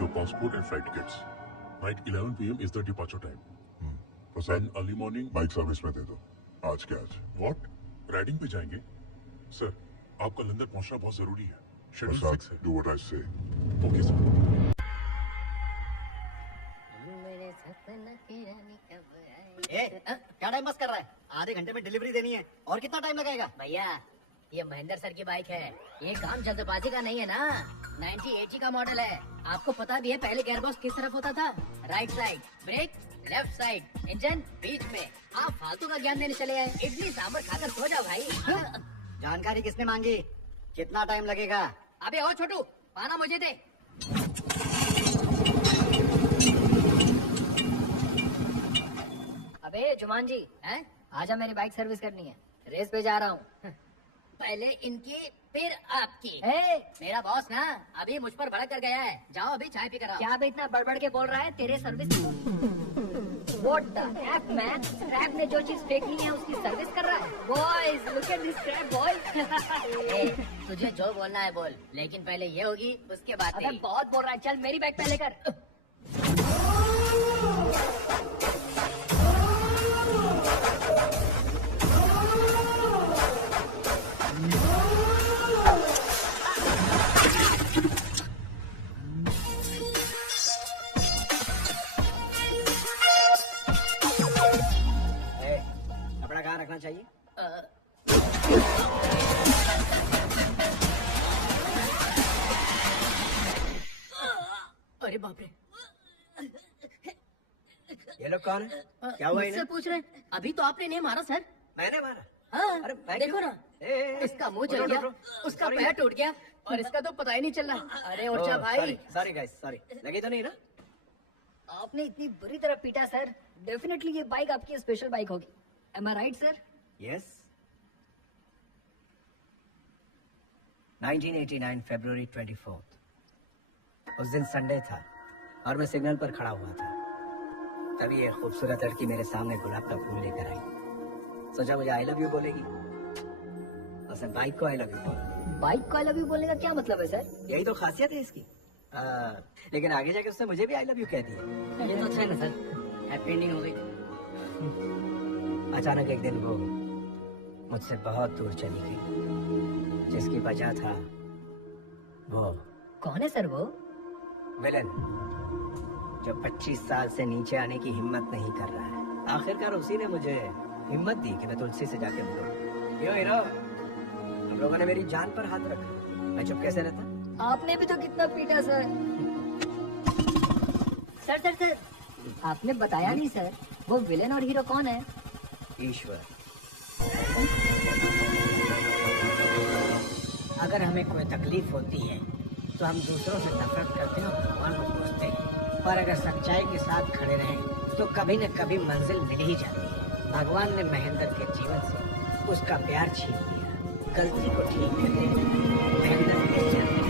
your passport and flight tickets. Night 11 p.m. is the departure time. Prasad And early morning. Bike service में दे दो आज के आज। What? Riding पे जाएंगे? सर, आपका लंदन पहुंचना बहुत जरूरी है। शेड्यूल प्रसाद फिक्स है। डू व्हाट आई से। Okay sir. क्या टाइम पास कर रहा है? आधे घंटे में डिलीवरी देनी है और कितना टाइम लगेगा? भैया ये महेंद्र सर की बाइक है। ये काम जल्दबाजी का नहीं है ना। 1980 का मॉडल है। आपको पता भी है पहले गियरबॉक्स किस तरफ होता था? Right side brake, left side engine, बीच में। आप फालतू का ज्ञान देने चले आए। इडली सांभर खाकर सो जाओ भाई। जानकारी किसने मांगी? कितना टाइम लगेगा? अबे ओ छोटू, पाना मुझे दे। अबे जुमान जी, हैं? आजा मेरी बाइक सर्विस करनी है। रेस पे जा रहा हूँ। पहले इनकी फिर आपकी। मेरा बॉस ना अभी मुझ पर भड़क कर गया है। जाओ अभी चाय पी कर आओ। क्या अभी इतना बड़बड़ के बोल रहा है? तेरे service What the F man? Scrap ने जो चीज फेंकनी है उसकी सर्विस कर रहा है। Boys, look at this scrap boys. तुझे जो बोलना है बोल, लेकिन पहले ये होगी उसके बाद। अबे बहुत बोल रहा है, चल मेरी बाइक पहले कर। कपड़ा कहाँ रखना चाहिए? अरे बाप रे, ये लोग कौन है? क्या हुआ मुझसे इन्हें? पूछ रहे हैं? अभी तो आपने नहीं मारा सर। मैंने मारा? हाँ, अरे मैं देखो क्यों? ना, इसका मुंह जल गया, उसका पैर टूट गया और इसका तो पता ही नहीं चल रहा। अरे उर्जा भाई, सॉरी गाइस, सॉरी। लगी तो नहीं ना? आपने इतनी बुरी तरह पीटा सर। डेफिनेटली ये बाइक आपकी स्पेशल बाइक होगी। एम आई राइट सर? यस। 1989 फरवरी 24 उस दिन संडे था और मैं सिग्नल पर खड़ा हुआ था। तभी ये खूबसूरत लड़की मेरे सामने गुलाब का फूल लेकर आई। सोचा मुझे आई लव यू बोलेगी। उसने बाइक को आई लव यू बोला। बाइक को आई लव यू बोलने का क्या मतलब है सर? यही तो खासियत है इसकी। लेकिन आगे जाके उसने मुझे भी आई लव यू कह दिया। ये तो अच्छा है ना सर, हैप्पी एंडिंग हो गई। अचानक एक दिन वो मुझसे बहुत दूर चली गई। जिसकी वजह था वो कौन है सर वो? विलन, जो 25 साल से नीचे आने की हिम्मत नहीं कर रहा है। आखिरकार उसी ने मुझे हिम्मत दी कि मैं तुलसी से जाके मिलूं। यो हीरो, हम लोगों ने मेरी जान पर हाथ रखा, मैं चुप कैसे रहता? आपने भी तो कितना पीटा सर। सर सर सर, आपने बताया नहीं सर, वो विलेन और हीरो कौन है? ईश्वर। अगर हमें कोई तकलीफ होती है तो हम दूसरों से नफरत करते हैं और भगवान को पूछते हैं, पर अगर सच्चाई के साथ खड़े रहें तो कभी न कभी मंजिल मिल ही जाती है। भगवान ने महेंद्र के जीवन से उसका प्यार छीन लिया। गलती को ठीक करने महेंद्र इस जन्म में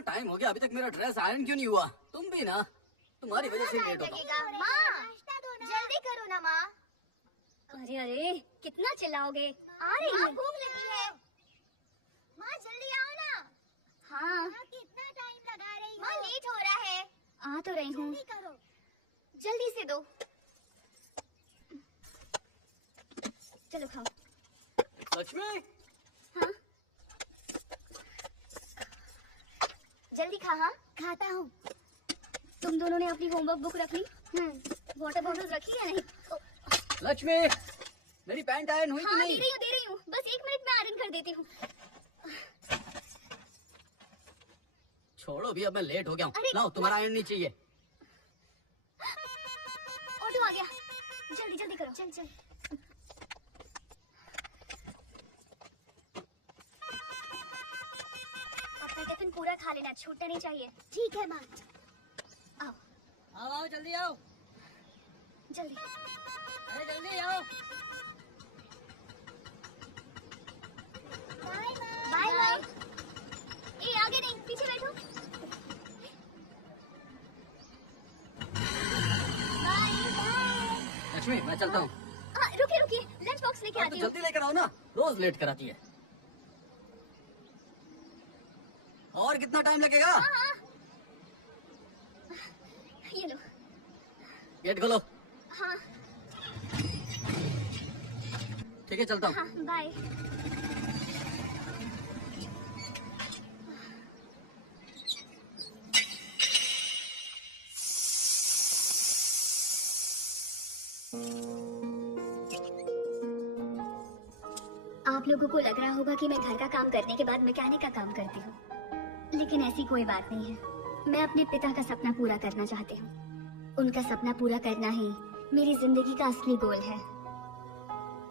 टाइम हो गया, अभी तक मेरा ड्रेस आयरन क्यों नहीं हुआ? तुम भी ना, तुम्हारी वजह से लेट होता हूँ। माँ जल्दी करो ना माँ। अरे अरे कितना चिल्लाओगे? आ रही हूँ। भूख लगी है। माँ जल्दी आओ ना। हाँ कितना टाइम लगा रही हो? माँ लेट हो रहा है। आ तो रही हूँ। जल्दी करो, जल्दी से दो। चलो खाओ। लक्ष्मी, हाँ जल्दी खा। हाँ खाता हूँ। तुम दोनों ने अपनी होमवर्क बुक रख ली? वाटर बॉटल रखी है नहीं? लक्ष्मी, मेरी पैंट आयरन हुई कि हाँ नहीं? दे रही हूँ। बस 1 मिनट में आयरन कर देती हूँ। छोड़ो भी, अब मैं लेट हो गया हूँ। अरे, लाओ, तुम्हारा आयरन नहीं चाहिए। ऑटो आ गया, जल्दी जल्दी करो। चल चल। आपका टिफिन पूरा खा लेना, छूटना नहीं चाहिए। ठीक है माँ। आओ आओ जल्दी आओ, जल्दी। अरे जल्दी आओ। Bye bye. ए आगे नहीं, पीछे बैठो। Bye bye. लक्ष्मी मैं चलता हूँ। रुकिए रुकिए, लंच बॉक्स लेके तो आती हूँ। जल्दी लेकर आओ ना, रोज लेट कराती है। और कितना टाइम लगेगा? हाँ। ये लो। गेट खोलो। हाँ ठीक है चलता हूँ। हाँ बाय। आप लोगों को लग रहा होगा कि मैं घर का काम करने के बाद मैकेनिक का काम करती हूँ, लेकिन ऐसी कोई बात नहीं है। मैं अपने पिता का सपना पूरा करना चाहती हूँ। उनका सपना पूरा करना ही मेरी जिंदगी का असली गोल है।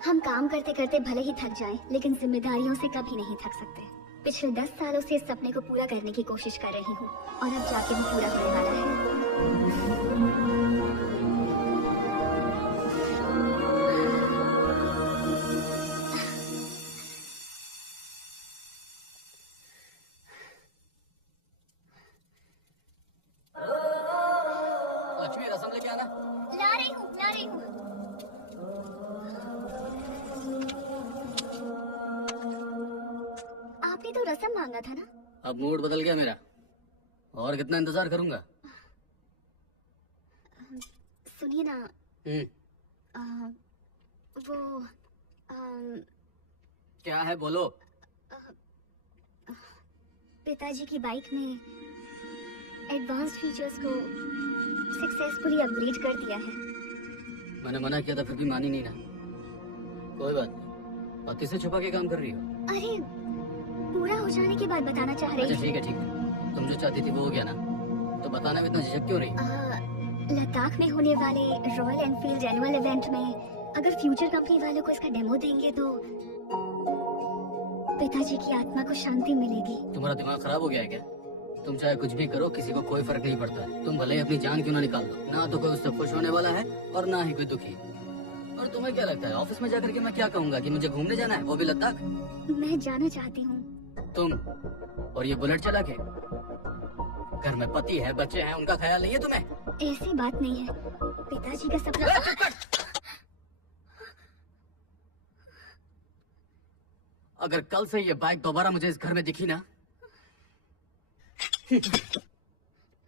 हम काम करते करते भले ही थक जाएं, लेकिन जिम्मेदारियों से कभी नहीं थक सकते। पिछले 10 सालों से इस सपने को पूरा करने की कोशिश कर रही हूँ और अब जाके भी पूरा होने वाला है। लक्ष्मी रसम लेके आना। ला रही हूँ, ला रही हूँ। आपने तो रसम मांगा था ना? अब मूड बदल गया मेरा, और कितना इंतजार करूंगा। सुनिए ना, वो क्या है बोलो। पिताजी की बाइक में एडवांस फीचर्स को सक्सेसफुली अपग्रेड कर दिया है। मैंने मना किया था फिर भी मानी नहीं ना। कोई बात नहीं, पति से छुपा के काम कर रही हो। अरे पूरा हो जाने के बाद बताना चाह रही अच्छा हूँ। ठीक है ठीक है, तुम जो चाहती थी वो हो गया ना, तो बताने में इतना झिझक क्यों रही? लद्दाख में होने वाले रॉयल एनफील्ड एनुअल इवेंट में अगर फ्यूचर कंपनी वालों को इसका डेमो देंगे तो पिताजी की आत्मा को शांति मिलेगी। तुम्हारा दिमाग खराब हो गया है क्या? तुम चाहे कुछ भी करो, किसी को कोई फर्क नहीं पड़ता है। तुम भले ही अपनी जान क्यों ना निकाल दो, ना तो कोई उससे खुश होने वाला है और ना ही कोई दुखी। और तुम्हें क्या लगता है ऑफिस में जाकर के मैं क्या कहूँगा कि मुझे घूमने जाना है, वो भी लद्दाख? मैं जाना चाहती हूँ। तुम और ये बुलेट चला के? घर में पति है, बच्चे हैं, उनका ख्याल नहीं है तुम्हें? ऐसी बात नहीं है, पिताजी का सपना। अगर कल से ये बाइक दोबारा मुझे इस घर में दिखी ना,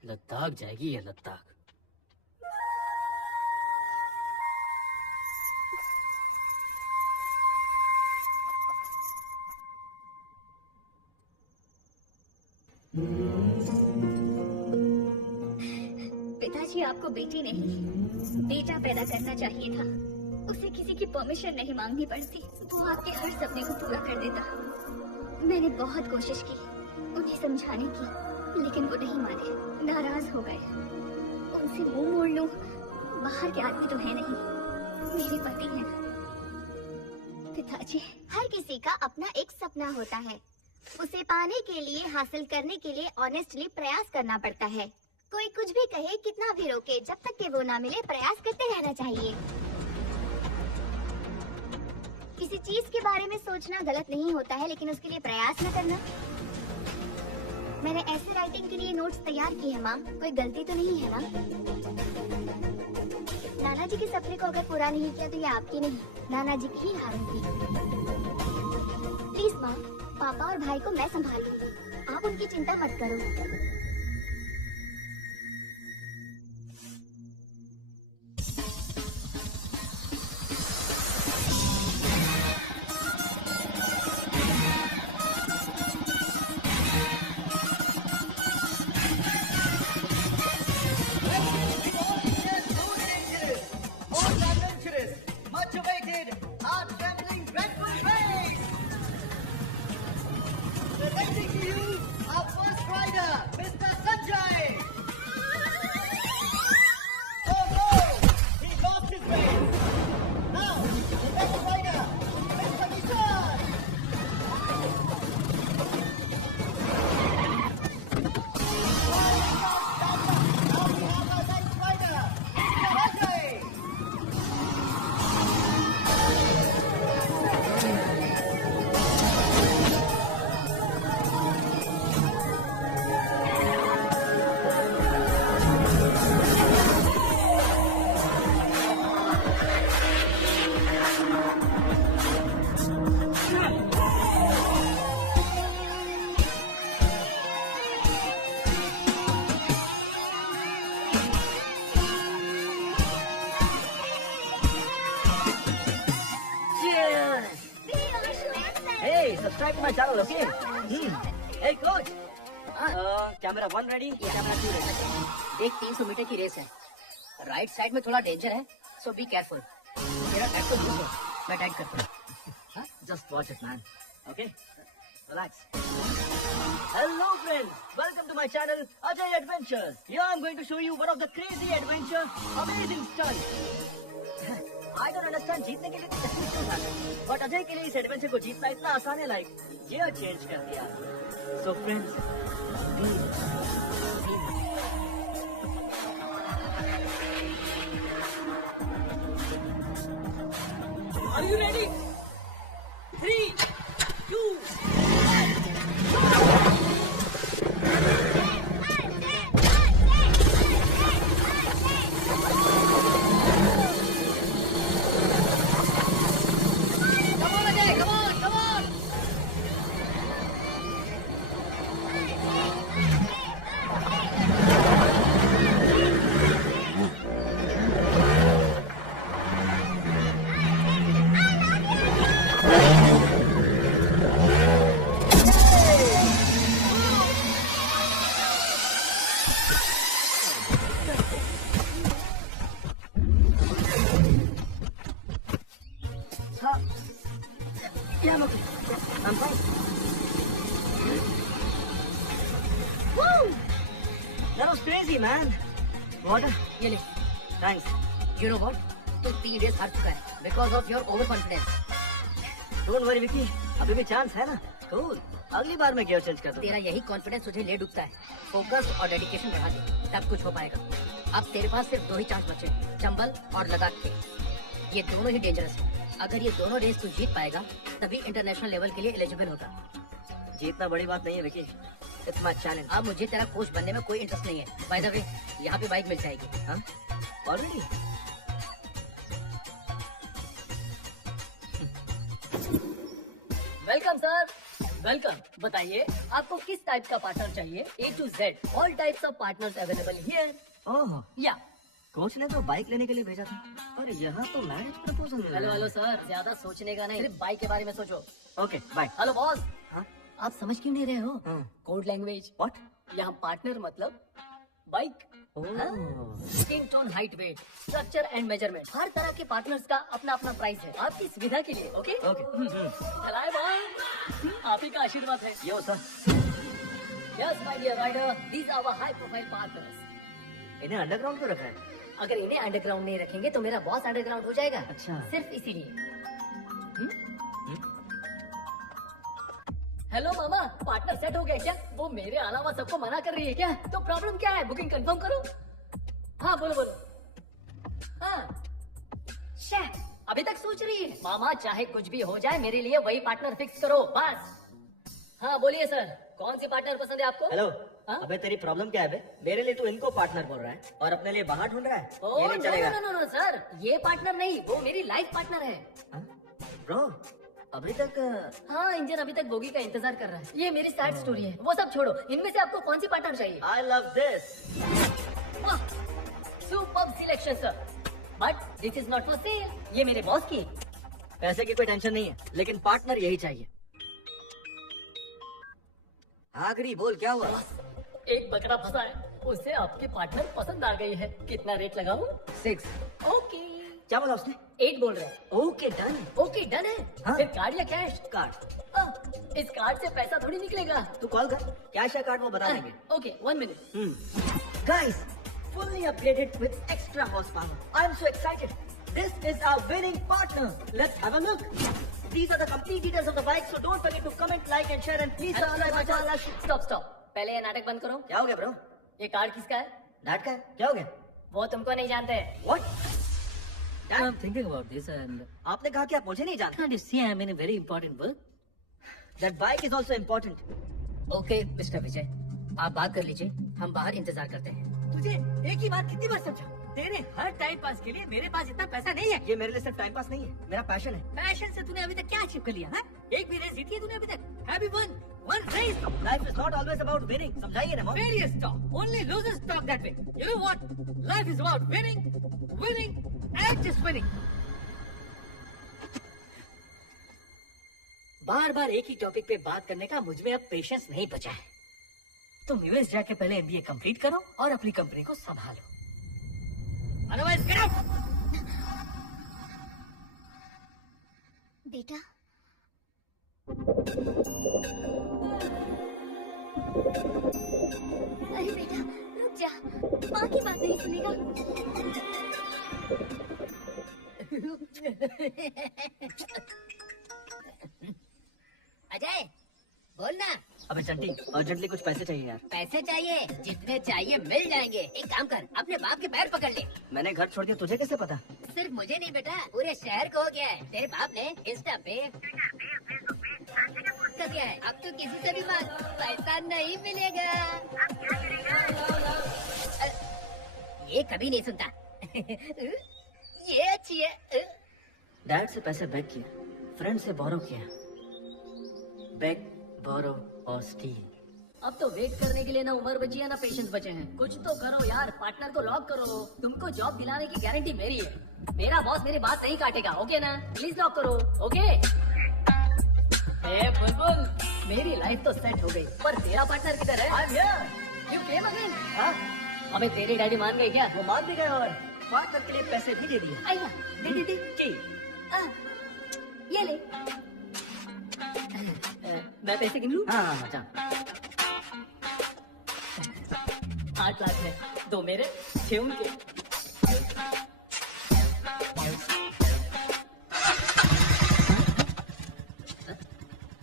लद्दाख जाएगी ये लद्दाख। पिताजी आपको बेटी नहीं बेटा पैदा करना चाहिए था। उसे किसी की परमिशन नहीं मांगनी पड़ती, वो आपके हर सपने को पूरा कर देता। मैंने बहुत कोशिश की उन्हें समझाने की, लेकिन वो नहीं माने, नाराज हो गए। उनसे मुंह मोड़ लूं, बाहर के आदमी तो है नहीं, मेरे पति हैं। पिताजी, हर किसी का अपना एक सपना होता है, उसे पाने के लिए, हासिल करने के लिए ऑनेस्टली प्रयास करना पड़ता है। कोई कुछ भी कहे, कितना भी रोके, जब तक कि वो ना मिले प्रयास करते रहना चाहिए। किसी चीज के बारे में सोचना गलत नहीं होता है, लेकिन उसके लिए प्रयास न करना। मैंने ऐसे राइटिंग के लिए नोट्स तैयार किए हैं माँ, कोई गलती तो नहीं है ना? नाना जी के सपने को अगर पूरा नहीं किया तो ये आपकी नहीं, नाना जी की ही हार होगी। प्लीज माँ, पापा और भाई को मैं संभाल लूंगी, आप उनकी चिंता मत करो। Much awaited, heart-trembling Red Bull race! Presenting to you our first rider, Mr. subscribe to my channel, okay? Hey coach, camera 1 ready? Camera 2 ready. देख 300 मीटर की रेस है, राइट साइड में थोड़ा डेंजर है, सो बी केयरफुल। मेरा tag तो दूर है, मैं टैग करता हूँ। Just watch it, man. Okay? Relax. Hello friends, welcome to my channel Ajay Adventures. Here I'm going to show you one of the crazy adventure, amazing stunts. I don't understand जीतने के लिए तो तकलीफ क्यों था, but Ajay के लिए इस एडवेंचर को जीतना इतना आसान है, लाइक गियर चेंज कर दिया। So friends, are you ready? 3, 2, Come on Ajay, come on, come on। yeah, I'm okay. I'm fine. Woo! That was crazy, man. Water? ये ले। Thanks. You know what? तू 3 रेस हार चुका है, because of your over confidence। Don't worry, Vicky. अभी भी chance है ना? Cool. अगली बार मैं गियर चेंज कर दूंगा। तेरा यही कॉन्फिडेंस तुझे ले डूबता है। फोकस और डेडिकेशन बढ़ा दे, तब कुछ हो पाएगा। अब तेरे पास सिर्फ 2 ही चांस बचे, चंबल और लद्दाख के। ये दोनों ही डेंजरस है। अगर ये दोनों रेस तू जीत पाएगा, तभी इंटरनेशनल लेवल के लिए एलिजिबल होगा। जीतना बड़ी बात नहीं है विकी। It's my challenge. अब मुझे तेरा कोच बनने में कोई इंटरेस्ट नहीं है। बाय द वे, यहाँ पे बाइक मिल जाएगी। हाँ? Already? Welcome sir, welcome. बताइए आपको किस टाइप का पार्टनर चाहिए? A to Z, all types of partners available here. Oh, या कोच ने तो बाइक लेने के लिए भेजा था, और यहाँ तो मैरिज प्रपोजल मिल रहा है। हेलो सर, ज्यादा सोचने का नहीं, सिर्फ बाइक के बारे में सोचो। Okay, bye. हेलो बॉस, हाँ? आप समझ क्यों नहीं रहे हो? हाँ। Code language. What? यहाँ पार्टनर मतलब bike. Skin tone, height, weight, structure and measurement, हर तरह के पार्टनर्स का अपना अपना प्राइस है, आपकी सुविधा के लिए। Okay okay. चलाए बॉस, आप ही का आशीर्वाद है। Yo sir, yes my dear rider, these our high profile partners. इन्हें अंडरग्राउंड क्यों रखा है? अगर इन्हें अंडरग्राउंड नहीं रखेंगे तो मेरा बॉस अंडरग्राउंड हो जाएगा। अच्छा। सिर्फ इसीलिए। हेलो मामा, पार्टनर सेट हो गया क्या? वो मेरे अलावा सबको मना कर रही है क्या? तो प्रॉब्लम क्या है? बुकिंग कंफर्म करो। हाँ बोलो बोलो। हाँ शे, अभी तक सोच रही है। मामा चाहे कुछ भी हो जाए, मेरे लिए वही पार्टनर फिक्स करो बस। हाँ बोलिए सर, कौन सी पार्टनर पसंद है आपको? हेलो। हाँ? अबे तेरी प्रॉब्लम क्या है बे? मेरे लिए तू इनको पार्टनर बोल रहा है और अपने लिए बाहर ढूंढ रहा है। ये नहीं चलेगा। नो सर, ये पार्टनर नहीं, वो मेरी लाइफ पार्टनर है। ब्रो, अभी तक हाँ, इंजन अभी तक बोगी का इंतजार कर रहा है। ये मेरी सैड स्टोरी है, वो सब छोड़ो। इनमें से आपको कौन सी पार्टनर चाहिए? I love this. Superb selection sir, but this is not for sale. ये मेरे बॉस की है। पैसे की कोई टेंशन नहीं है, लेकिन पार्टनर यही चाहिए। आखिरी बोल, क्या हुआ? एक बकरा फंसा है, उसे आपके पार्टनर पसंद आ गई है। कितना रेट लगाऊं? 6। ओके। क्या बोला उसने? 8 बोल रहे हैं। Okay done. ओके डन है। हाँ। फिर कार्ड या कैश? कार्ड। इस कार्ड से पैसा थोड़ी निकलेगा। तू कॉल कर, कैश या कार्ड वो बता देंगे। Okay 1 minute. Guys, fully upgraded with extra horsepower. I'm so excited. This is our winning partner. Let's have a look. These are the complete details of the bike, so don't forget to comment, like and share and please subscribe my channel. Stop, पहले ये नाटक बंद करो। क्या हो गया bro? ये card किसका है? डांट का? क्या हो गया? वो तुमको नहीं जानते। What? I'm thinking about this and आपने कहा कि आप मुझे नहीं जानते? can't you see I'm in a very important work? That bike is also important. Okay, mister Vijay, आप बात कर लीजिए, हम बाहर इंतजार करते हैं। तुझे एक ही बात कितनी बार समझा? तेरे हर टाइम पास के लिए मेरे पास इतना पैसा नहीं है। ये मेरे लिए सिर्फ टाइम पास नहीं है, मेरा पैशन है। पैशन से तूने अभी तक क्या अचीव कर लिया है? एक भी रेस जीती है तूने अभी तक? Have you won one race? Life is not always about winning. समझाइए ना mom. Various talk. Only losers talk that way. You know what? Life is about winning, winning, and just winning. बार बार एक ही topic पे बात करने का मुझ में अब पेशेंस नहीं बचा है। तुम यूएस जाके पहले एमबीए कंप्लीट करो और अपनी कंपनी को संभालो। Otherwise get out. बेटा, अरे बेटा रुक जा, माँ की बात नहीं सुनेगा। अजय बोल ना। अबे चंटी, अर्जेंटली कुछ पैसे चाहिए यार। पैसे चाहिए? जितने चाहिए मिल जाएंगे। एक काम कर, अपने बाप के पैर पकड़ ले। मैंने घर छोड़ दिया, तुझे कैसे पता? सिर्फ मुझे नहीं बेटा, पूरे शहर को हो गया है। तेरे बाप ने इंस्टा पे कर दिया है। अब तो किसी से भी मांग, पैसा नहीं मिलेगा। ये कभी नहीं सुनता। ये अच्छी है। डैड से पैसे बेग किया, फ्रेंड से बोरो किया। बेग, बोरो और स्टील। अब तो वेट करने के लिए ना उम्र बची है ना पेशेंस बचे हैं। कुछ तो करो यार, पार्टनर को लॉक करो। तुमको जॉब दिलाने की गारंटी मेरी है। मेरा बॉस मेरी बात नहीं काटेगा, ओके ना? प्लीज लॉक करो, ओके? ए बुलबुल, मेरी लाइफ तो सेट हो गई, पर तेरा पार्टनर किधर है? I am here. You came again? हाँ? अबे तेरे डैडी मान गए क्या? वो मान भी गए और पार्टनर के लिए पैसे भी दे दिए। आइया, दे। जी। ये ले। मैं पैसे गिन लूं? हाँ जा। 8 लाख है, 2 मेरे, 6 उनके।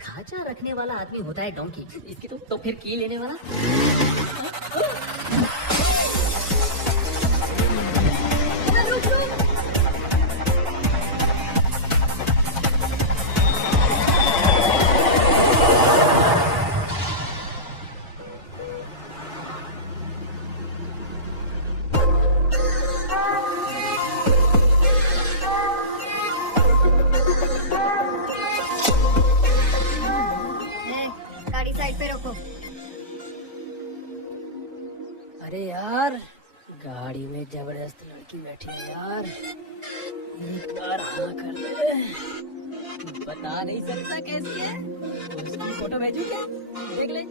खाचा रखने वाला आदमी होता है डोंकी। इसकी तो फिर की लेने वाला? गाड़ी साइड पे रखो। अरे यार, गाड़ी में जबरदस्त लड़की बैठी है यार। एक बार हाँ कर दे। बता नहीं सकता कैसी है, उसकी फोटो भेजू क्या? देख ले।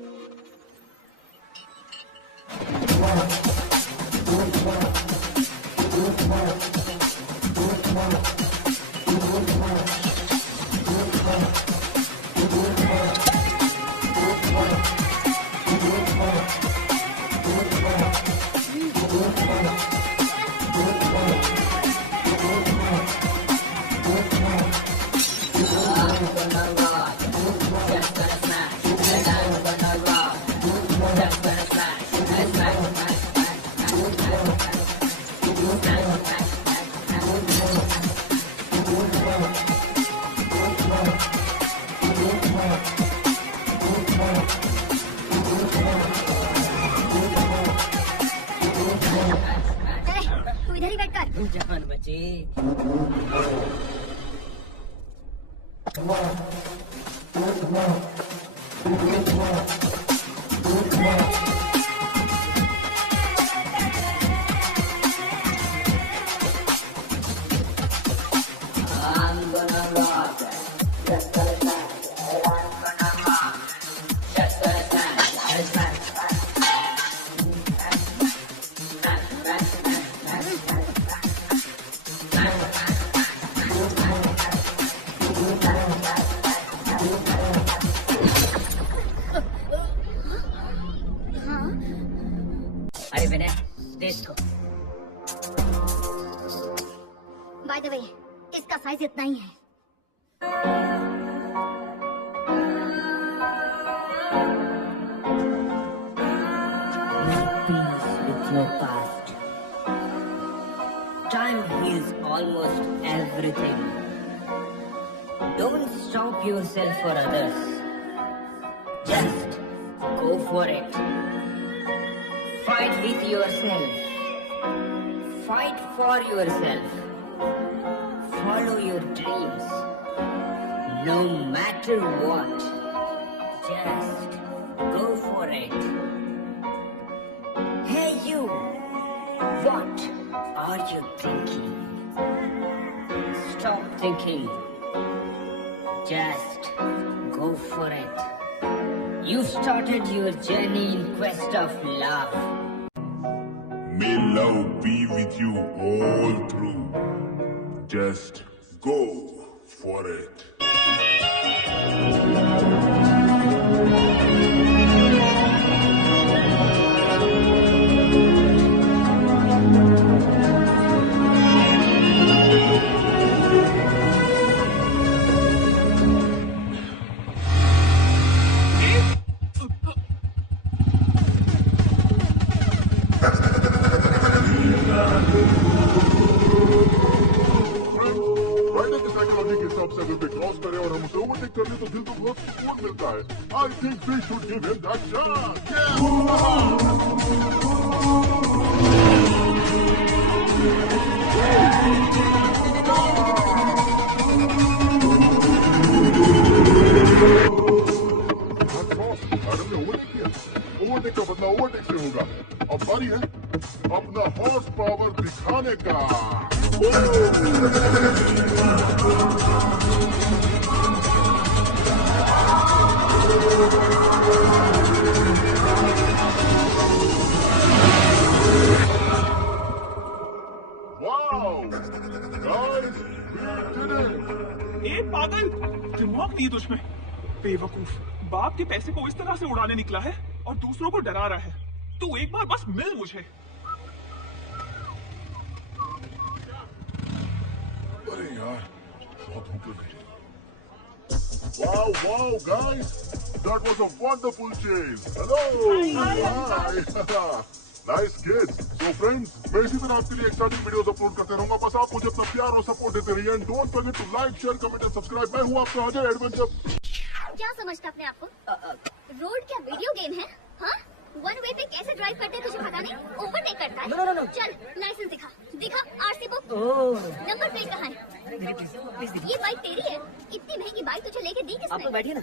तू इधर ही बैठ कर। जान बचे। अरे मैंने देखो। बाय द वे, इसका साइज इतना ही है। Peace with your past. Time heals almost everything. Don't stop yourself for others. Just go for it. Fight with yourself. Fight for yourself. Follow your dreams. No matter what. Just go for it. Hey you, what are you thinking? Stop thinking. Just for it. You started your journey in quest of love. May love be with you all through. Just go for it. Rider की psychology के हिसाब से अगर वे cross करे और हम उसे overtake कर ले तो दिल को बहुत सुकून मिलता है. I think we should give him that chance. Madam ने ओवरटेक किया. ओवरटेक का बदला ओवरटेक से होगा. अब बारी है अपना हॉर्स पावर दिखाने का. Wow! Guys, we did it! ए पागल, दिमाग नहीं तुझमें. बेवकूफ, बाप के पैसे को इस तरह से उड़ाने निकला है और दूसरों को डरा रहा है. तू एक बार बस मिल मुझे. अरे यार, बहुत भूख लग गई. Wow, guys! That was a wonderful chase. Hello! Hi! Nice kids. So friends, मैं इसी तरह आपके लिए एक्साइटिंग वीडियोस अपलोड करते रहूंगा. बस आप मुझे अपना प्यार और सपोर्ट देते रहिए. And don't forget to like, share, comment and subscribe. मैं हूँ आपका अजय एडवेंचर. क्या समझता अपने आप को? रोड क्या वीडियो गेम है? हाँ? वन वे पे कैसे ड्राइव करते हैं तुझे पता नहीं? ओवरटेक करता है? No. चल लाइसेंस दिखा आरसी बुक. नंबर प्लेट कहाँ है? ये बाइक तेरी है? इतनी महंगी बाइक तुझे लेके दी किसने? आप लोग बैठिए ना.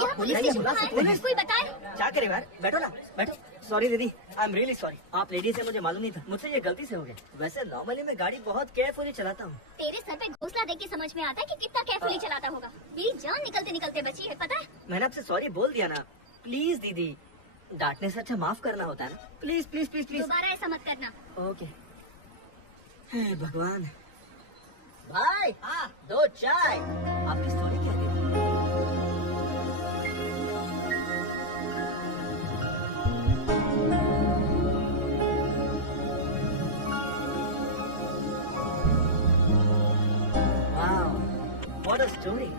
यहाँ पुलिस स्टेशन कहाँ है? कोई बताए? क्या करे यार, बैठो ना, बैठो. सॉरी दीदी, आई एम रियली सॉरी. आप लेडीज है, मुझे मालूम नहीं था. मुझसे ये गलती से हो गया. वैसे नॉर्मली मैं गाड़ी बहुत केयरफुली चलाता हूँ. तेरे सर पे घोंसला देख के समझ में आता है कि कितना केयरफुली चलाता होगा. मेरी जान निकलते निकलते बची है पता है? मैंने आपसे सॉरी बोल दिया ना. प्लीज दीदी, डांटने से अच्छा माफ करना होता है ना. Please please please please. दोबारा ऐसा मत करना. ओके. हे भगवान. भाई, हाँ, 2 चाय. आपकी स्टोरी क्या है? What a story.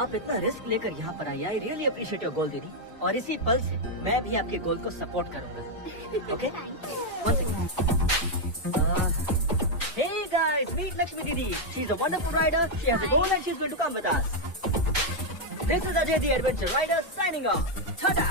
आप इतना रिस्क लेकर यहाँ पर आई. I really appreciate your goal दीदी. और इसी पल से मैं भी आपके गोल को सपोर्ट करूंगा. Okay? One second. Hey guys, meet Lakshmi Didi. She's a wonderful rider. She has a goal and she's going to come with us. This is Ajay the Adventure Rider signing off. Ta-da!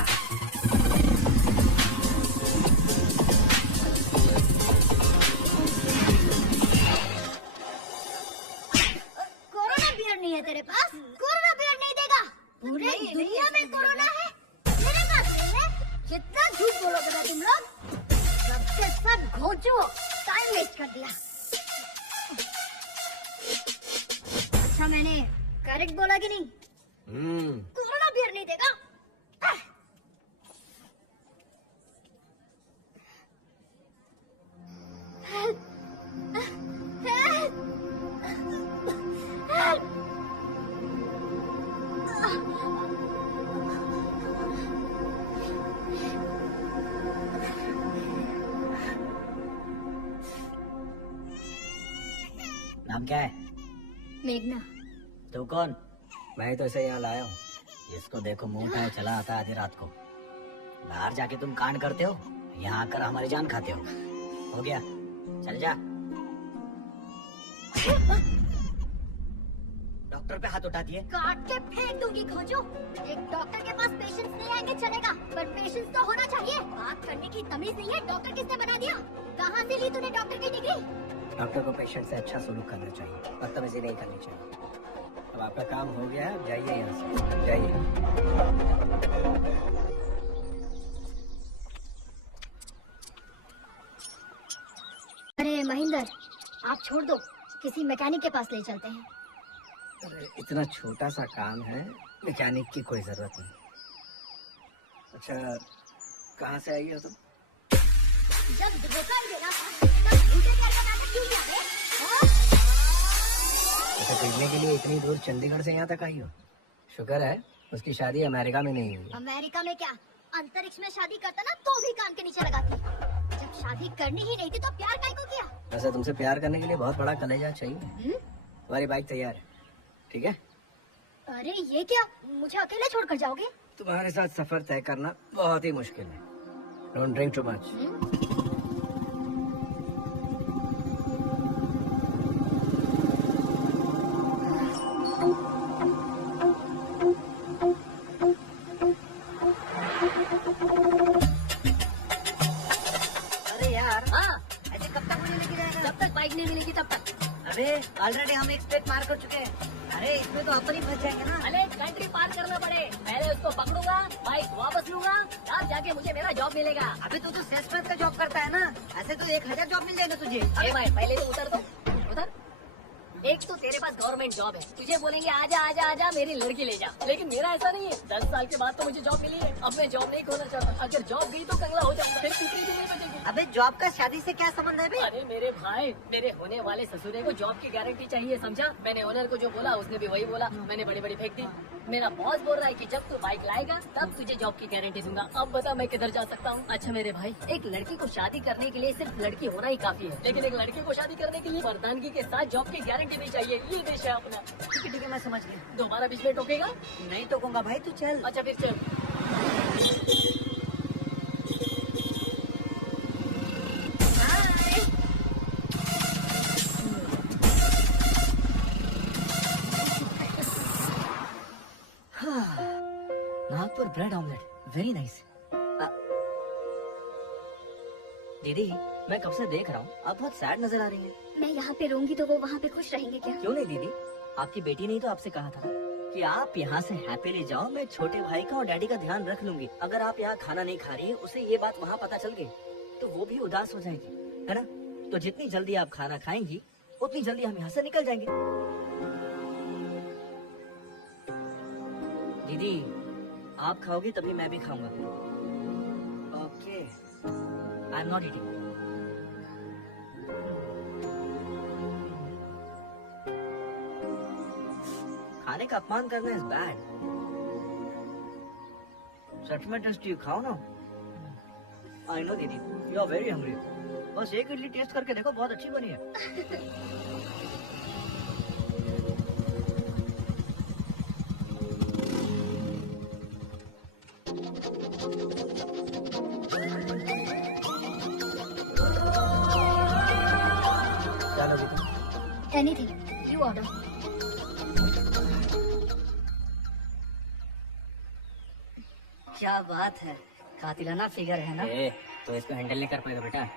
Corona beer नहीं है तेरे पास? Corona beer नहीं देगा. पूरे दुनिया में corona है, मेरे पास नहीं है. कितना झूठ बोलोगे ना तुम लोग? सबके सब घोंचो. टाइम वेस्ट कर दिया. अच्छा मैंने करेक्ट बोला कि नहीं? कोरोना बियर नहीं देगा. नाम क्या है? मेघना. तू कौन? मैं तो इसे यहाँ लाया हूँ. जिसको देखो मुंह उठाए चला आता है आधी रात को. बाहर जाके तुम कांड करते हो, यहाँ आकर हमारी जान खाते हो. हो गया, चल जा. डॉक्टर पे हाथ उठाती है. काट के फेंक दूंगी घोंचो. एक डॉक्टर के पास पेशेंस नहीं आएंगे चलेगा, पर पेशेंस तो होना चाहिए. बात करने की तमीज नहीं है. डॉक्टर किसने बना दिया? कहाँ से ली तूने डॉक्टर की डिग्री? डॉक्टर को पेशेंट से अच्छा सलूक करना चाहिए, बदतमीजी नहीं करनी चाहिए. अब आपका काम हो गया है, जाइए यहाँ से, जाइए. अरे महेंद्र, आप छोड़ दो, किसी मैकेनिक के पास ले चलते हैं. अरे इतना छोटा सा काम है, मैकेनिक की कोई जरूरत नहीं। अच्छा कहाँ से आई हो तुम? जब धोखा ही देना था तब झूठे प्यार का नाटक क्यों किया बे? हाँ? उसे खरीदने के लिए इतनी दूर चंडीगढ़ से यहाँ तक आई हो? शुक्र है उसकी शादी अमेरिका में नहीं हुई। अमेरिका में क्या, अंतरिक्ष में शादी करता ना तो भी कान के नीचे लगाती। जब शादी करनी ही नहीं थी तो प्यार काहे को किया? वैसे तुमसे प्यार करने के लिए बहुत बड़ा कलेजा चाहिए। तुम्हारी बाइक तैयार है, ठीक है? अरे ये क्या, मुझे अकेले छोड़कर जाओगे? तुम्हारे साथ सफर तय करना बहुत ही मुश्किल है। Don't drink too much. अरे यार, हाँ, ऐसे कब तक मुझे लेके जाएगा? जब तक बाइक नहीं मिलेगी तब तक। अरे ऑलरेडी हम एक स्टेट पार कर चुके हैं। अरे इसमें तो अपन ही फंस जाएंगे ना। अरे कंट्री पार करना पड़े, पहले उसको पकड़ूंगा, बाइक वापस लूंगा, तब जाके मुझे मेरा जॉब मिलेगा। अभी तू तो सेल्समैन का जॉब करता है ना, ऐसे तो 1000 जॉब मिल जाएगा तुझे। अरे भाई पहले तो उतर दो, उतर। एक तो तेरे पास गवर्नमेंट जॉब है, तुझे बोलेंगे आजा आजा आजा मेरी लड़की ले जा, लेकिन मेरा ऐसा नहीं है। 10 साल के बाद तो मुझे जॉब मिली है, अब मैं जॉब नहीं खोना चाहता। अगर जॉब गई तो कंगला हो जाऊंगा, फिर पिछली भी नहीं बचेगी। अबे जॉब का शादी से क्या संबंध है बे? अरे मेरे भाई, मेरे होने वाले ससुरे को जॉब की गारंटी चाहिए, समझा? मैंने ओनर को जो बोला उसने भी वही बोला, मैंने बड़ी बड़ी फेंक दी। मेरा बॉस बोल रहा है कि जब तू बाइक लाएगा तब तुझे जॉब की गारंटी दूंगा। अब बता मैं किधर जा सकता हूँ? अच्छा मेरे भाई, एक लड़की को शादी करने के लिए सिर्फ लड़की होना ही काफी है, लेकिन एक लड़की को शादी करने के लिए मर्दानगी के साथ जॉब की गारंटी भी चाहिए। ये देश है अपना। ठीक है मैं समझ गया। दोबारा बीच में टोकेगा? नहीं टोकूंगा भाई, तू चल। अच्छा फिर चल। Nagpur bread omelette very nice. दीदी मैं कब से देख रहा हूँ, आप बहुत सैड नजर आ रही हैं। मैं यहाँ पे रहूंगी तो वो वहाँ पे खुश रहेंगे क्या? क्यों नहीं दीदी, आपकी बेटी ने तो आपसे कहा था कि आप यहाँ से हैप्पीली जाओ, मैं छोटे भाई का और डैडी का ध्यान रख लूंगी। अगर आप यहाँ खाना नहीं खा रही है, उसे ये बात वहाँ पता चल गई तो वो भी उदास हो जाएगी, है ना? तो जितनी जल्दी आप खाना खाएंगी उतनी जल्दी हम यहाँ से निकल जाएंगे। दीदी आप खाओगी तभी मैं भी खाऊंगा। Okay, I am not eating. खाने का अपमान करना इज बैड। सच में टेस्टी खाओ ना। आई नो दीदी, यू आर वेरी हंग्री। बस एक इडली टेस्ट करके देखो, बहुत अच्छी बनी है। Anything you order. क्या बात है, कातिलाना फिगर है ना? तो इसको हैंडल नहीं कर पाएगा बेटा,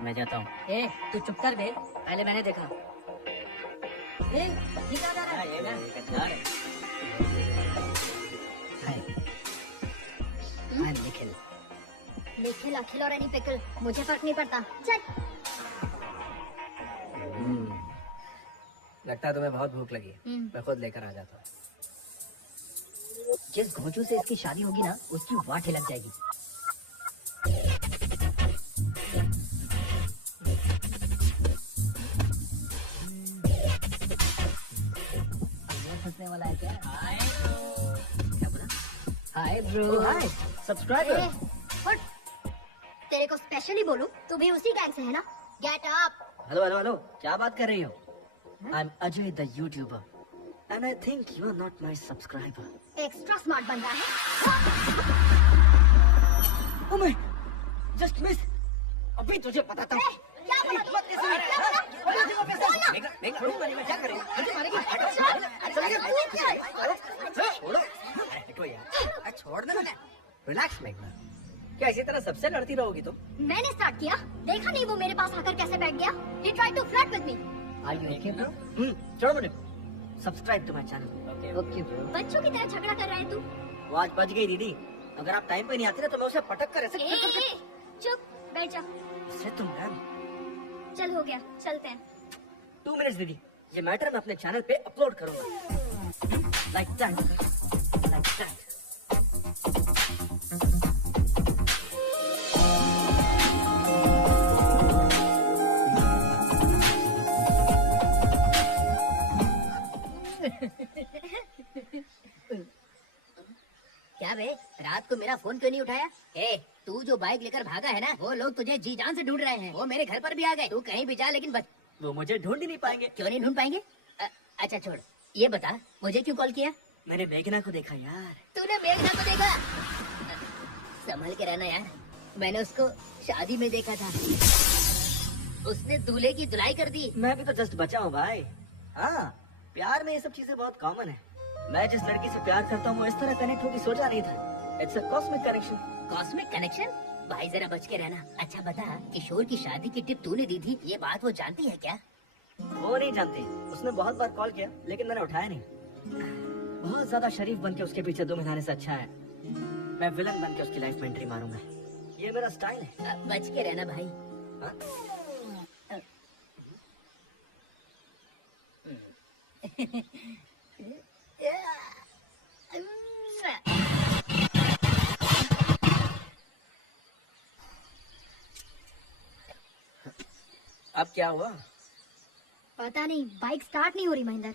मैं जाता हूँ। ए तू चुप कर बे, पहले मैंने देखा। ए ये क्या कर रहा है? हाय निखिल। निखिल, अखिल और एनी पिकल, मुझे फर्क नहीं पड़ता। चल। लगता है तुम्हें बहुत भूख लगी है, मैं खुद लेकर आ जाता हूँ। जिस घोंचू से इसकी शादी होगी ना, उसकी वाट लग जाएगी। फंसने वाला है क्या? क्या बोला? Hi bro. Hi subscriber. हट, तेरे को स्पेशली बोलूं, तू भी उसी गैंग से है ना? Get up. Hello hello hello, क्या बात कर रही हो? I am Ajay the YouTuber and I think you are not my subscriber. Extra smart बंदा है। Oh my, just miss. अभी तुझे पता था। क्या बोला तू? क्या कर रही हो? छोड़ दे मैंने। रिलैक्स मेघना, क्या इसी तरह सबसे लड़ती रहोगी तुम? मैंने स्टार्ट किया, देखा नहीं वो मेरे पास आकर कैसे बैठ गया? He tried to flirt with me. Are you okay bro? छोड़ो मुझे। Subscribe to my channel. Okay bro. बच्चों की तरह झगड़ा कर रहा है तू। वो आज बच गई दीदी, अगर आप टाइम पे नहीं आती ना तो मैं उसे पटक कर ऐसे। चुप बैठ जा। इससे तुम मैम। चल हो गया, चलते हैं। 2 मिनट्स दीदी, ये मैटर मैं अपने चैनल पे अपलोड करूंगा। Like that. क्या बे, रात को मेरा फोन क्यों नहीं उठाया? ए, तू जो बाइक लेकर भागा है ना, वो लोग तुझे जी जान से ढूंढ रहे हैं। वो मेरे घर पर भी आ गए। तू कहीं भी जा, लेकिन वो मुझे ढूंढ ही नहीं पाएंगे। क्यों नहीं ढूंढ पाएंगे? अच्छा छोड़, ये बता मुझे क्यों कॉल किया? मैंने मेघना को देखा यार। तूने मेघना को देखा? संभल के रहना यार, मैंने उसको शादी में देखा था। उसने दूल्हे की धुलाई कर दी। मैं भी तो जस्ट बचा हूँ भाई। हाँ, प्यार में ये सब चीजें बहुत कॉमन है। मैं जिस लड़की से प्यार करता हूँ वो इस तरह कनेक्ट होगी सोचा नहीं था। It's a cosmic connection. Cosmic connection? भाई जरा बच के रहना। अच्छा बता, किशोर की शादी की टिप तूने दी थी, ये बात वो जानती है क्या? वो नहीं जानती। उसने बहुत बार कॉल किया लेकिन मैंने उठाया नहीं। बहुत ज्यादा शरीफ बन के उसके पीछे दुम हिलाने से अच्छा है मैं विलन बन के उसकी लाइफ में एंट्री मारूंगा। ये मेरा स्टाइल है। बच के रहना भाई। अब क्या हुआ? पता नहीं, बाइक स्टार्ट नहीं हो रही महेंद्र।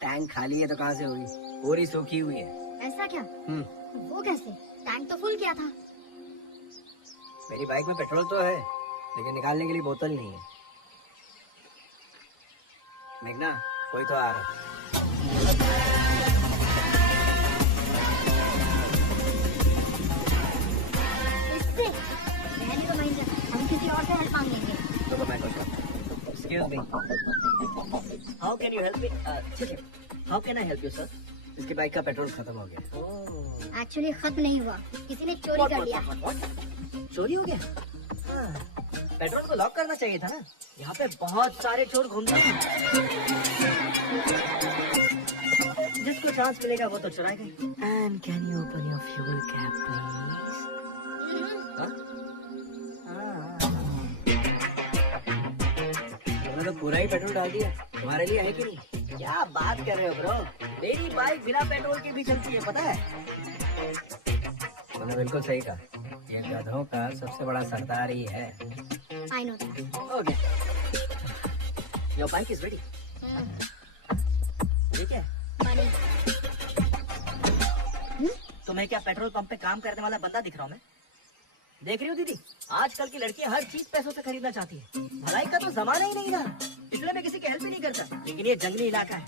टैंक खाली है तो कहाँ से होगी? पूरी सूखी हुई है। ऐसा क्या? वो कैसे? टैंक तो फुल किया था। मेरी बाइक में पेट्रोल तो है लेकिन निकालने के लिए बोतल नहीं है। मेघना, कोई तो आ रहा है। इससे रहने दो महेंद्र, हम किसी और से हेल्प मांग लेंगे। तो मैं कुछ करता हूँ। Excuse me. How can you help me? ठीक है। How can I help you, sir? इसकी बाइक का पेट्रोल खत्म हो गया। एक्चुअली खत्म नहीं हुआ, किसी ने चोरी कर लिया। चोरी हो गया? हाँ, पेट्रोल को लॉक करना चाहिए था ना। यहाँ पे बहुत सारे चोर घूमते हैं। जिसको चांस मिलेगा वो तो चुराएगा। And can you open your fuel cap, please? तुमने तो पूरा ही पेट्रोल डाल दिया। तुम्हारे लिए है कि नहीं? क्या बात कर रहे हो ब्रो? मेरी बाइक बिना पेट्रोल के भी चलती है, पता है? तुमने बिल्कुल सही कहा। ये गधों का सबसे बड़ा सरदार ही है। I know that. Okay. Your bike is ready. ठीक है? Money. तुम्हें क्या पेट्रोल पंप पे काम करने वाला बंदा दिख रहा हूँ मैं? देख रही हो दीदी, आजकल की लड़कियां हर चीज पैसों से खरीदना चाहती है। भलाई का तो जमाना ही नहीं रहा, इसलिए मैं किसी की हेल्प ही नहीं करता। लेकिन ये जंगली इलाका है,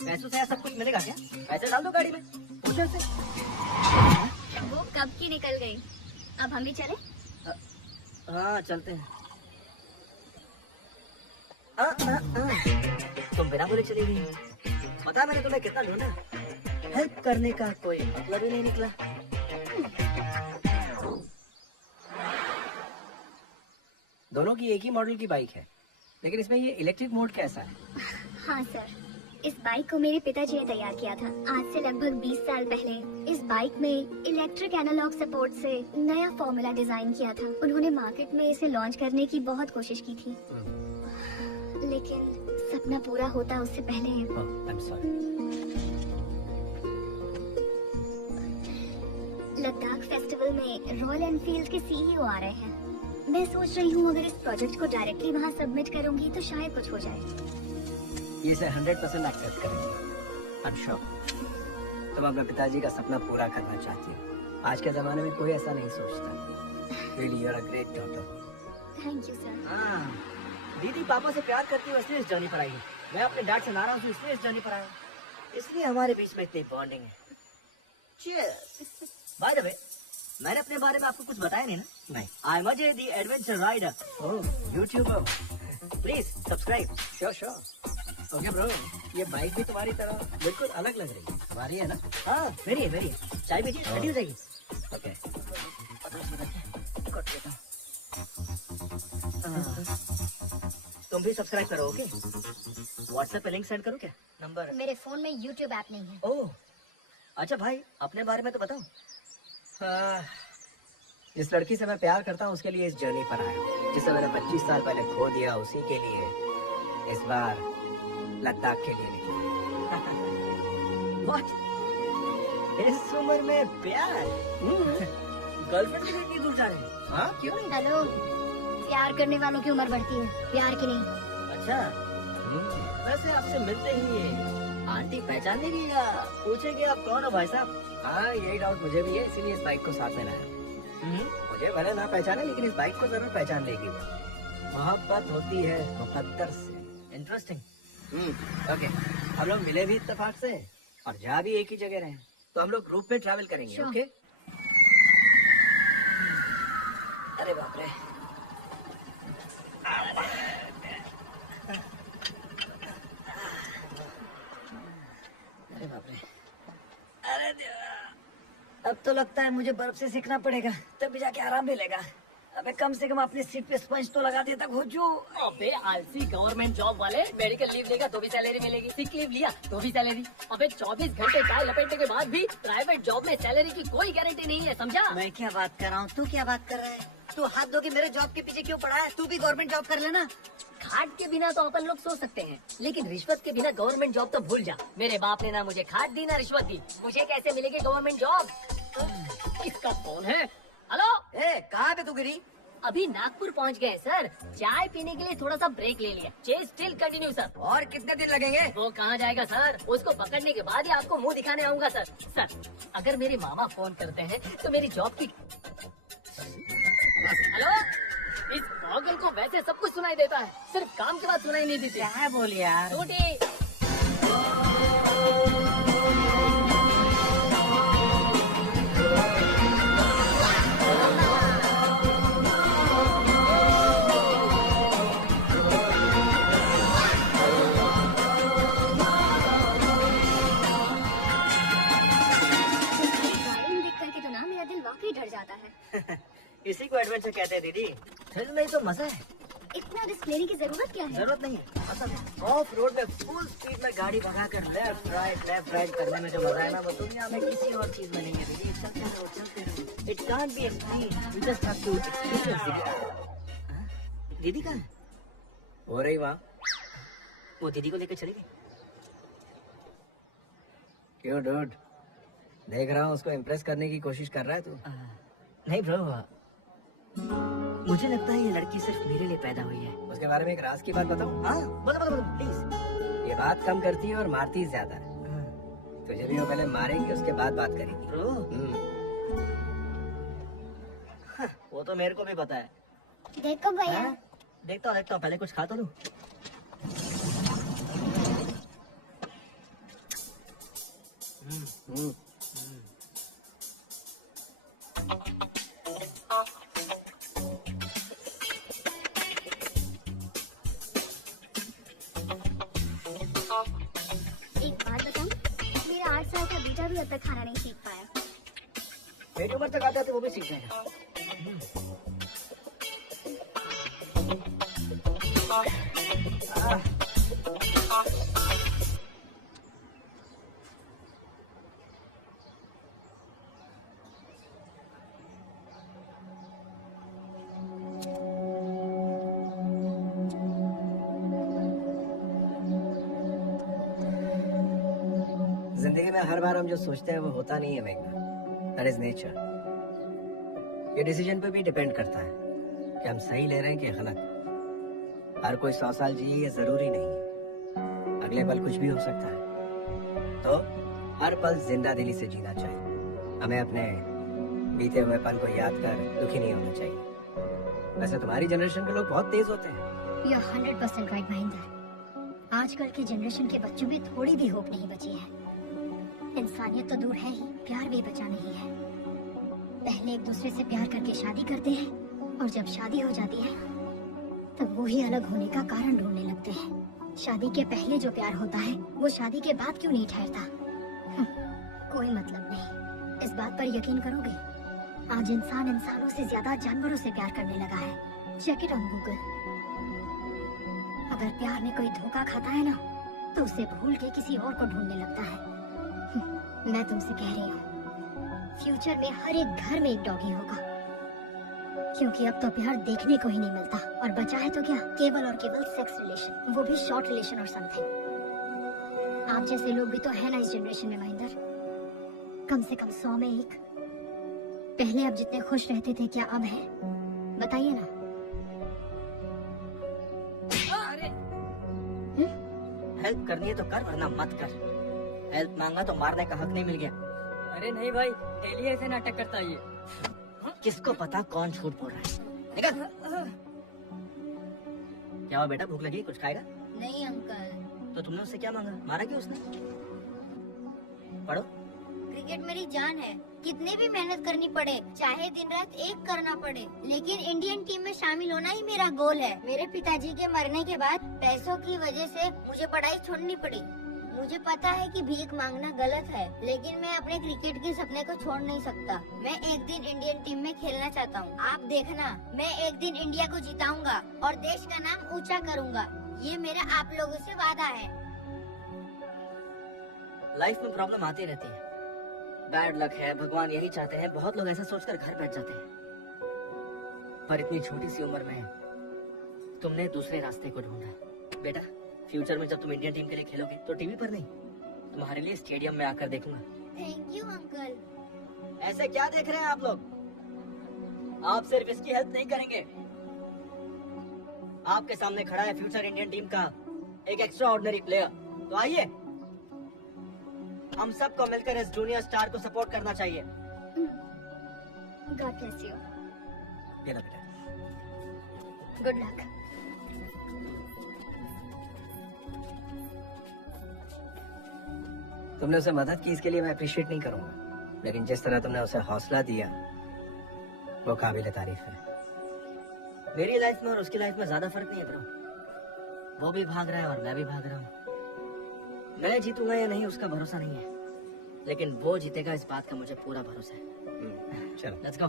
पैसों से सब कुछ मिलेगा क्या? पैसे डाल दो गाड़ी में, पूछो से। वो कब की निकल गई, अब हम भी चले? हाँ चलते हैं। तुम बिना बोले चली गई। पता मैंने तुम्हें कितना ढूंढा, हेल्प करने का कोई मतलब ही नहीं निकला। दोनों की एक ही मॉडल की बाइक है, लेकिन इसमें ये इलेक्ट्रिक मोड कैसा है? हाँ सर, इस बाइक को मेरे पिताजी ने तैयार किया था आज से लगभग 20 साल पहले। इस बाइक में इलेक्ट्रिक एनालॉग सपोर्ट से नया फॉर्मूला डिजाइन किया था। उन्होंने मार्केट में इसे लॉन्च करने की बहुत कोशिश की थी, लेकिन सपना पूरा होता उससे पहले। I'm sorry. लद्दाख फेस्टिवल में रॉयल एनफील्ड के सीईओ आ रहे हैं। मैं सोच रही हूँ अगर इस प्रोजेक्ट को डायरेक्टली वहाँ सबमिट करूँगी तो शायद कुछ हो जाए। ये सर 100% एक्सेप्ट करेंगे। I'm sure. तुम अपने पिताजी का सपना पूरा करना चाहती हो। आज के जमाने में कोई ऐसा नहीं सोचता। Really, you're a great daughter. Thank you sir. हाँ, दीदी पापा से प्यार करती है इसलिए इस जर्नी पर आई है। मैं अपने डैड से नाराज हूँ इसलिए इस जर्नी पर आया। इसलिए हमारे बीच में इतनी बॉन्डिंग है। Cheers. By the way, मैंने अपने बारे में आपको कुछ बताया नहीं ना? नहीं। I'm Ajay the Adventure Rider. Oh, YouTuber. Please subscribe. Sure. Okay bro, ये बाइक भी तुम्हारी तरह बिल्कुल अलग लग रही है। तुम्हारी है ना? हाँ, मेरी है। चाय पीजिए, रेडी हो जाएगी। Okay. तुम भी सब्सक्राइब करो, ओके? व्हाट्सएप पे लिंक सेंड करो क्या? नंबर मेरे फोन में यूट्यूब ऐप नहीं है। ओह, अच्छा भाई, अपने बारे में तो बताओ। जिस लड़की से मैं प्यार करता हूँ उसके लिए इस जर्नी पर आया हूँ। जिसे मैंने 25 साल पहले खो दिया, उसी के लिए इस बार लद्दाख के लिए निकला। What? इस उम्र में प्यार? गर्लफ्रेंड के लिए इतनी दूर जा रहे हैं? हाँ, क्यों नहीं? हेलो, प्यार करने वालों की उम्र बढ़ती है, प्यार की नहीं। अच्छा, वैसे आपसे मिलते ही आंटी पहचान नहीं रही या पूछेंगे आप कौन हो भाई साहब? हाँ, यही डाउट मुझे भी है, इसीलिए इस बाइक को साथ में लाया। मुझे भले ना पहचाने, लेकिन इस बाइक को जरूर पहचान लेगी वो। मोहब्बत होती है मुकद्दर से। इंटरेस्टिंग। ओके, हम लोग मिले भी इत्तेफाक से और जा भी एक ही जगह रहे, तो हम लोग ग्रुप में ट्रैवल करेंगे। ओके? अरे बाप रे, अरे बाप रे, अरे अब तो लगता है मुझे बर्फ से सीखना पड़ेगा, तभी जाके आराम मिलेगा। अबे कम से कम अपनी सीट पे स्पंज तो लगा देता घोचू। अबे आलसी, गवर्नमेंट जॉब वाले मेडिकल लीव लेगा तो भी सैलरी मिलेगी, सिक लीव लिया तो भी सैलरी। अबे 24 घंटे चाय लपेटने के बाद भी प्राइवेट जॉब में सैलरी की कोई गारंटी नहीं है, समझा? मैं क्या बात कर रहा हूँ, तू क्या बात कर रहा है? तू हाथ धो के मेरे जॉब के पीछे क्यों पड़ा है? तू भी गवर्नमेंट जॉब कर लेना। खाट के बिना तो अपन लोग सोच सकते हैं, लेकिन रिश्वत के बिना गवर्नमेंट जॉब तो भूल जा। मेरे बाप ने ना मुझे खाट दी ना रिश्वत दी, मुझे कैसे मिलेगी गवर्नमेंट जॉब? किसका फोन है? हेलो, कहाँ पे तू गिरी? अभी नागपुर पहुंच गए सर, चाय पीने के लिए थोड़ा सा ब्रेक ले लिया। Chess still continue sir. और कितने दिन लगेंगे? वो कहाँ जाएगा सर, उसको पकड़ने के बाद ही आपको मुंह दिखाने आऊंगा सर। सर, अगर मेरे मामा फोन करते हैं तो मेरी जॉब की। हेलो, इस पागल को वैसे सब कुछ सुनाई देता है, सिर्फ काम की बात सुनाई नहीं देती। क्या बोल यार? टूटी। डर जाता है। इसी को एडवेंचर कहते हैं दीदी। थ्रिल में तो मजा है। इतना रिस्क लेने की जरूरत क्या है? जरूरत नहीं है, असल में ऑफ रोड में फुल स्पीड में गाड़ी भगाकर लेफ्ट राइट करने में जो मजा है ना, वो दुनिया में किसी और चीज में नहीं है दीदी। चलते रहो। It can't be explain, you just have to experience. दीदी कहाँ है? हो रही वहाँ, वो दीदी को लेकर चली गई। क्यों डूड, देख रहा हूँ उसको इम्प्रेस करने की कोशिश कर रहा है तू। नहीं ब्रो, मुझे लगता है ये लड़की सिर्फ मेरे लिए पैदा हुई है। उसके बारे में एक राज की बात बताऊं? हाँ, बोलो प्लीज। ये बात कम करती है और मारती ही ज्यादा है। तुझे भी वो पहले मारेंगे, उसके बाद बात करेंगे। ब्रो, वो तो मेरे को भी पता है। देखो भैया। देखता हूँ, पहले कुछ खा तो लूं। एक बात बताऊं, मेरा 8 साल का बेटा भी अब तक खाना नहीं सीख पाया। मेरी उम्र तक आ जाते वो भी सीख जाएगा। जिंदगी में हर बार हम जो सोचते हैं वो होता नहीं है मेघना। That is nature. ये डिसीजन पे भी डिपेंड करता है कि हम सही ले रहे हैं कि गलत। हर कोई 100 साल जिए ये जरूरी नहीं है, अगले पल कुछ भी हो सकता है। तो हर पल जिंदा दिली से जीना चाहिए। हमें अपने बीते हुए पल को याद कर दुखी नहीं होना चाहिए। वैसे तुम्हारी जनरेशन के लोग बहुत तेज होते हैं। You're 100% right Mahendra. आजकल के जनरेशन के बच्चों में थोड़ी भी होप नहीं बची है। इंसानियत तो दूर है ही, प्यार भी बचा नहीं है। पहले एक दूसरे से प्यार करके शादी करते हैं और जब शादी हो जाती है तब वो ही अलग होने का कारण ढूंढने लगते हैं। शादी के पहले जो प्यार होता है वो शादी के बाद क्यों नहीं ठहरता? कोई मतलब नहीं। इस बात पर यकीन करोगे, आज इंसान इंसानों से ज्यादा जानवरों से प्यार करने लगा है। Check it on Google. अगर प्यार में कोई धोखा खाता है ना तो उसे भूल के किसी और को ढूंढने लगता है। मैं तुमसे कह रही हूँ, फ्यूचर में हर एक घर में एक डॉगी होगा। क्योंकि अब तो प्यार देखने को ही नहीं मिलता, और बचा है तो क्या, केवल और केवल सेक्स रिलेशन, वो भी शॉर्ट रिलेशन और समथिंग। आप जैसे लोग भी तो है ना इस जनरेशन में महेंद्र, कम से कम 100 में एक। पहले आप जितने खुश रहते थे, क्या अब है? बताइए ना। हेल्प करनी है तो कर, वरना मत कर। हेल्प मांगा तो मारने का हक नहीं मिल गया। अरे नहीं भाई, डेली ऐसे नाटक करता है ये। किसको पता कौन झूठ बोल रहा है। निकल। क्या हुआ बेटा, भूख लगी, कुछ खाएगा? नहीं अंकल। तो तुमने उससे क्या मांगा, मारा क्यों उसने? पढ़ो। क्रिकेट मेरी जान है, कितनी भी मेहनत करनी पड़े, चाहे दिन रात एक करना पड़े, लेकिन इंडियन टीम में शामिल होना ही मेरा गोल है। मेरे पिताजी के मरने के बाद पैसों की वजह से मुझे पढ़ाई छोड़नी पड़ी। मुझे पता है कि भीख मांगना गलत है, लेकिन मैं अपने क्रिकेट के सपने को छोड़ नहीं सकता। मैं एक दिन इंडियन टीम में खेलना चाहता हूँ। आप देखना, मैं एक दिन इंडिया को जिताऊंगा और देश का नाम ऊंचा करूंगा। ये मेरा आप लोगों से वादा है। लाइफ में प्रॉब्लम आती रहती है, बैड लक है, भगवान यही चाहते हैं। बहुत लोग ऐसा सोचकर घर बैठ जाते हैं, पर इतनी छोटी सी उम्र में तुमने दूसरे रास्ते को ढूंढा। बेटा, फ्यूचर में जब तुम इंडियन टीम के लिए खेलोगे तो टीवी पर नहीं, तुम्हारे लिए स्टेडियम में आकर देखूंगा। Thank you uncle. ऐसे क्या देख रहे हैं आप लोग? आप सिर्फ इसकी हेल्प नहीं करेंगे, आपके सामने खड़ा है फ्यूचर इंडियन टीम का एक एक्स्ट्रा ऑर्डिनरी प्लेयर। तो आइए, हम सबको मिलकर इस जूनियर स्टार को सपोर्ट करना चाहिए। God bless you. ये लो बेटा। Good luck. तुमने उसे मदद की, इसके लिए मैं अप्रिशिएट नहीं करूंगा, लेकिन जिस तरह तुमने उसे हौसला दिया वो काबिल तारीफ है। मेरी लाइफ में और उसकी लाइफ में ज्यादा फर्क नहीं है ब्रो। वो भी भाग रहा है और मैं भी भाग रहा हूँ। मैं जीतूंगा या नहीं उसका भरोसा नहीं है, लेकिन वो जीतेगा इस बात का मुझे पूरा भरोसा है। चलो लेट्स गो।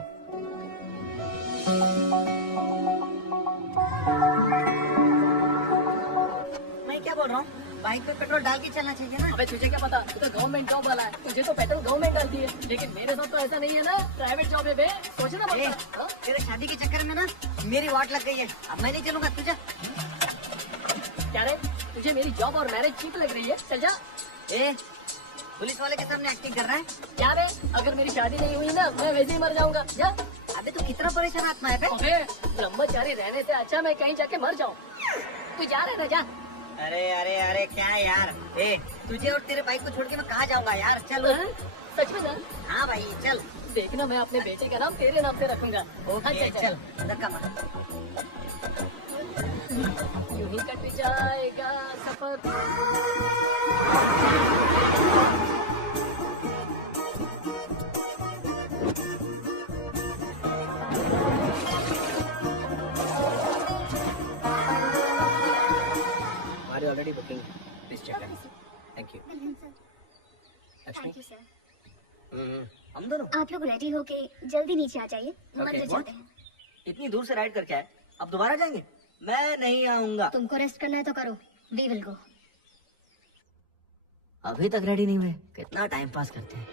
मैं क्या बोल रहा हूँ, बाइक पे पेट्रोल डाल के चलना चाहिए ना। अबे तुझे क्या पता, तू तो गवर्नमेंट जॉब वाला है, तुझे तो पेट्रोल गवर्नमेंट डालती है, लेकिन मेरे साथ तो ऐसा नहीं है ना, प्राइवेट जॉब है बे, सोचना पड़ता है। तेरे शादी के चक्कर में ना मेरी वाट लग गई है, अब मैं नहीं चलूंगा। तुझे क्या रे, तुझे मेरी जॉब और मैरिज चीप लग रही है? चल जा। ए, पुलिस वाले के सामने एक्टिंग कर रहा है क्या रे, अगर मेरी शादी नहीं हुई ना, मैं वैसे ही मर जाऊंगा। जा। अबे तू कितना परेशान आत्मा है बे? अबे ब्रह्मचारी रहने से अच्छा मैं कहीं जाके मर जाऊँ। तू जा रहे ना, जा। अरे अरे अरे क्या यार, ए तुझे और तेरे बाइक को छोड़ के मैं कहाँ जाऊंगा यार। चल। सच में ना? हाँ भाई चल। देखना, मैं अपने बेटे का नाम तेरे नाम से रखूंगा। ओके चल। धक्का मार। यूं ही कट जाएगा सफर। हमारी ऑलरेडी बुकिंग, प्लीज चेक करें। Thank you. Thank you sir. हम दोनों आप लोग रेडी होके जल्दी नीचे आ जाइए, Okay, मंदिर what? चलते हैं। इतनी दूर से राइड करके आए, अब दोबारा जाएंगे? मैं नहीं आऊंगा। तुमको रेस्ट करना है तो करो, वी विल गो। अभी तक रेडी नहीं हुए, कितना टाइम पास करते हैं।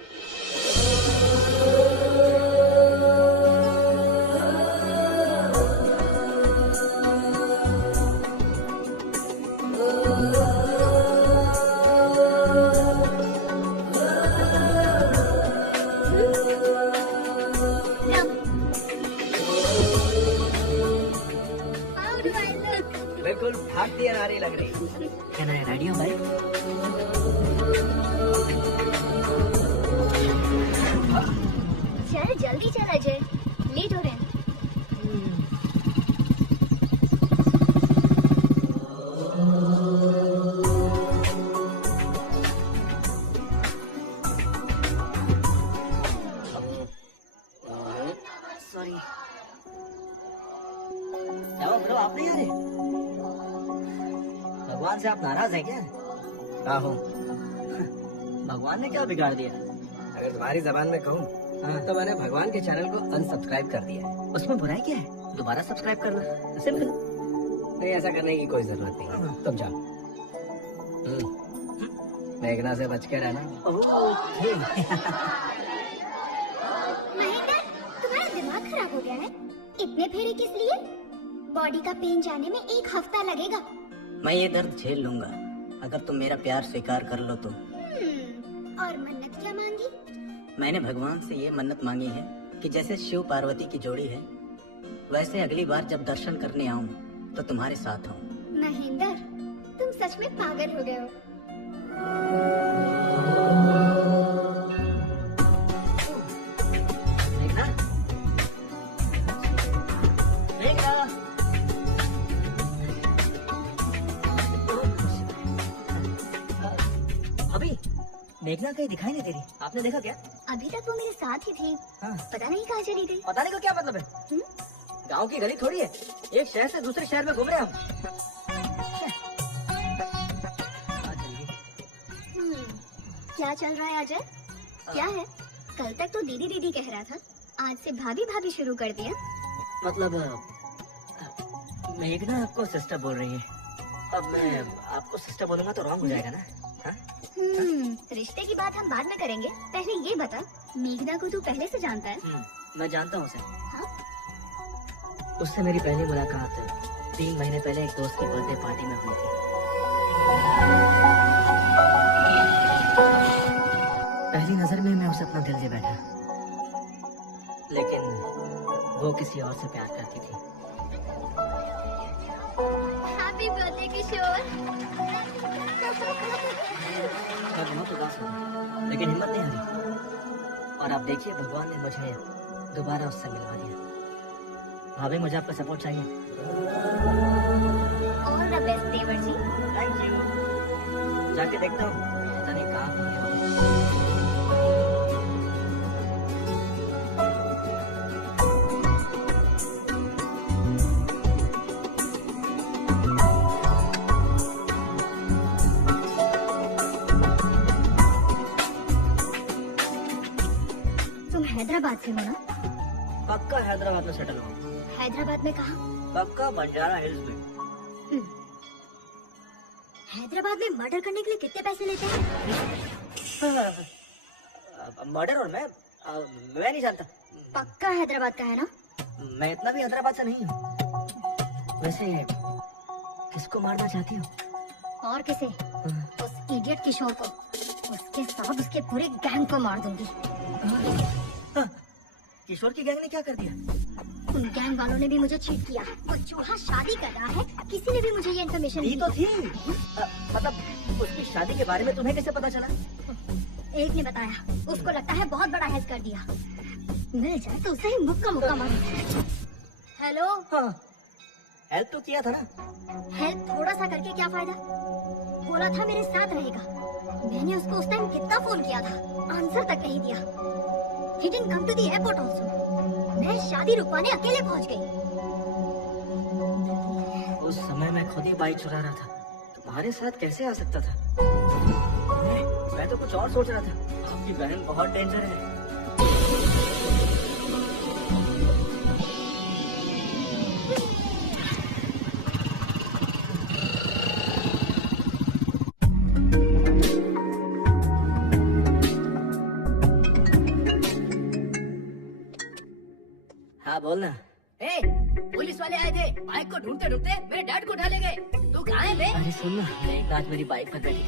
बिल्कुल भारतीय नारी लग रही। क्या ना रेडी हो भाई? चल जल्दी चल अजय, लेट हो रहे हैं। सॉरी। क्या हुआ ब्रो, आप नहीं आ रहे? भगवान से आप नाराज हैं क्या? हाँ हूँ। भगवान ने क्या बिगाड़ दिया? अगर तुम्हारी जबान में कहूँ तो मैंने भगवान के चैनल को अनसब्सक्राइब कर दिया है। उसमें बुराई क्या है? दोबारा सब्सक्राइब करना, सिंपल। नहीं, ऐसा करने की कोई जरूरत नहीं, तुम जाओ। मेघना से बच के रहना। महेंद्र, तुम्हारा दिमाग खराब हो गया है? इतने फेरे किस लिए? बॉडी का पेन जाने में 1 हफ्ता लगेगा। मैं ये दर्द झेल लूंगा अगर तुम मेरा प्यार स्वीकार कर लो तो। और मन्नत क्या मांगी? मैंने भगवान से ये मन्नत मांगी है कि जैसे शिव पार्वती की जोड़ी है वैसे अगली बार जब दर्शन करने आऊं तो तुम्हारे साथ आऊं। महेंद्र, तुम सच में पागल हो गए हो। देखना, देखना। अभी मेघना कहीं दिखाई नहीं दे रही, आपने देखा क्या? अभी तक वो मेरे साथ ही थी। हाँ। पता नहीं कहाँ चली गई। पता नहीं को क्या मतलब है? गांव की गली थोड़ी है, एक शहर से दूसरे शहर में घूम रहे हम। क्या चल रहा है अजय? क्या है? कल तक तो दीदी दीदी कह रहा था, आज से भाभी भाभी शुरू कर दिया। मतलब मेघना आपको सिस्टर बोल रही है, अब मैं आपको सिस्टर बोलूंगा तो रॉन्ग हो जाएगा ना? हाँ? रिश्ते की बात हम बाद में करेंगे, पहले ये बता, मेघना को तू पहले से जानता है? मैं जानता हूँ उसे। हाँ? उससे मेरी पहली मुलाकात 3 महीने पहले एक दोस्त की बर्थडे पार्टी में हुई थी। पहली नजर में मैं उसे अपना दिल दे बैठा, लेकिन वो किसी और से प्यार करती थी। हैप्पी बर्थडे किशोर। मैं बहुत उदास हो गया, लेकिन हिम्मत नहीं हारी। और आप देखिए भगवान ने मुझे दोबारा उससे मिलवा दिया। भाभी मुझे आपका सपोर्ट चाहिए। ऑल द बेस्ट देवर जी। Thank you. जाके देखता हूँ, पता नहीं कहाँ होने वाला। तुम हैदराबाद से हो ना? पक्का हैदराबाद में सेटल हो। हैदराबाद में कहाँ? पक्का बंजारा हिल्स में। हैदराबाद में मर्डर करने के लिए कितने पैसे लेते हैं? मर्डर और मैं नहीं जानता। पक्का हैदराबाद का है ना? मैं इतना भी हैदराबाद से नहीं हूँ। वैसे किसको मारना चाहती हो? और किसे? उस इडियट किशोर को। उसके साथ उसके पूरे गैंग को मार दूंगी। किशोर की गैंग ने क्या कर दिया? उन गैंग वालों ने भी मुझे चीट किया। वो चूहा शादी कर रहा है, किसी ने भी मुझे ये इन्फॉर्मेशन दी तो थी। मतलब उसकी शादी के बारे में तुम्हें कैसे पता चला? एक ने बताया। उसको लगता है बहुत बड़ा हेल्प कर दिया। मिल जाए तो उसे ही मुक्का मुक्का मारो। हेलो। हेल्प तो किया था ना? हेल्प थोड़ा सा करके क्या फायदा? बोला था मेरे साथ रहेगा। मैंने उसको उस टाइम कितना फोन किया था, आंसर तक नहीं दिया। He didn't come to the airport also. मैं शादी रुकवाने अकेले पहुंच गई। उस समय मैं खुद ही बाइक चुरा रहा था, तुम्हारे साथ कैसे आ सकता था? मैं तो कुछ और सोच रहा था। आपकी बहन बहुत डेंजर है। हाँ बोलना। ए, पुलिस वाले आए थे, बाइक को ढूंढते ढूंढते मेरे डैड को उठा ले गए। तू कहाँ है बे? अरे सुन ना, आज मेरी बाइक पर बैठी थी।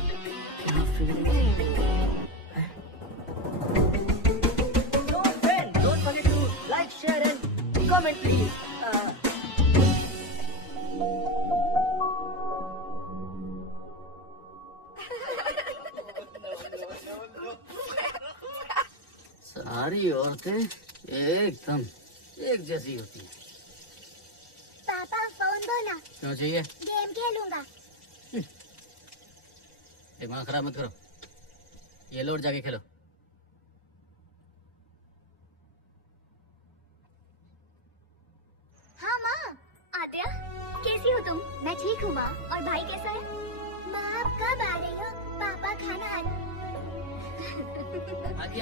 Don't forget to like, share and comment please. सारी औरतें एकदम एक जैसी होती हैं। पापा फोन दो ना, क्यों चाहिए? गेम खेलूंगा। दिमाग खराब मत करो, ये लो और जाके खेलो। हाँ माँ। आद्या, कैसी हो तुम? मैं ठीक हूँ माँ। और भाई कैसा है? माँ आप कब आ रही हो? पापा खाना आद्या।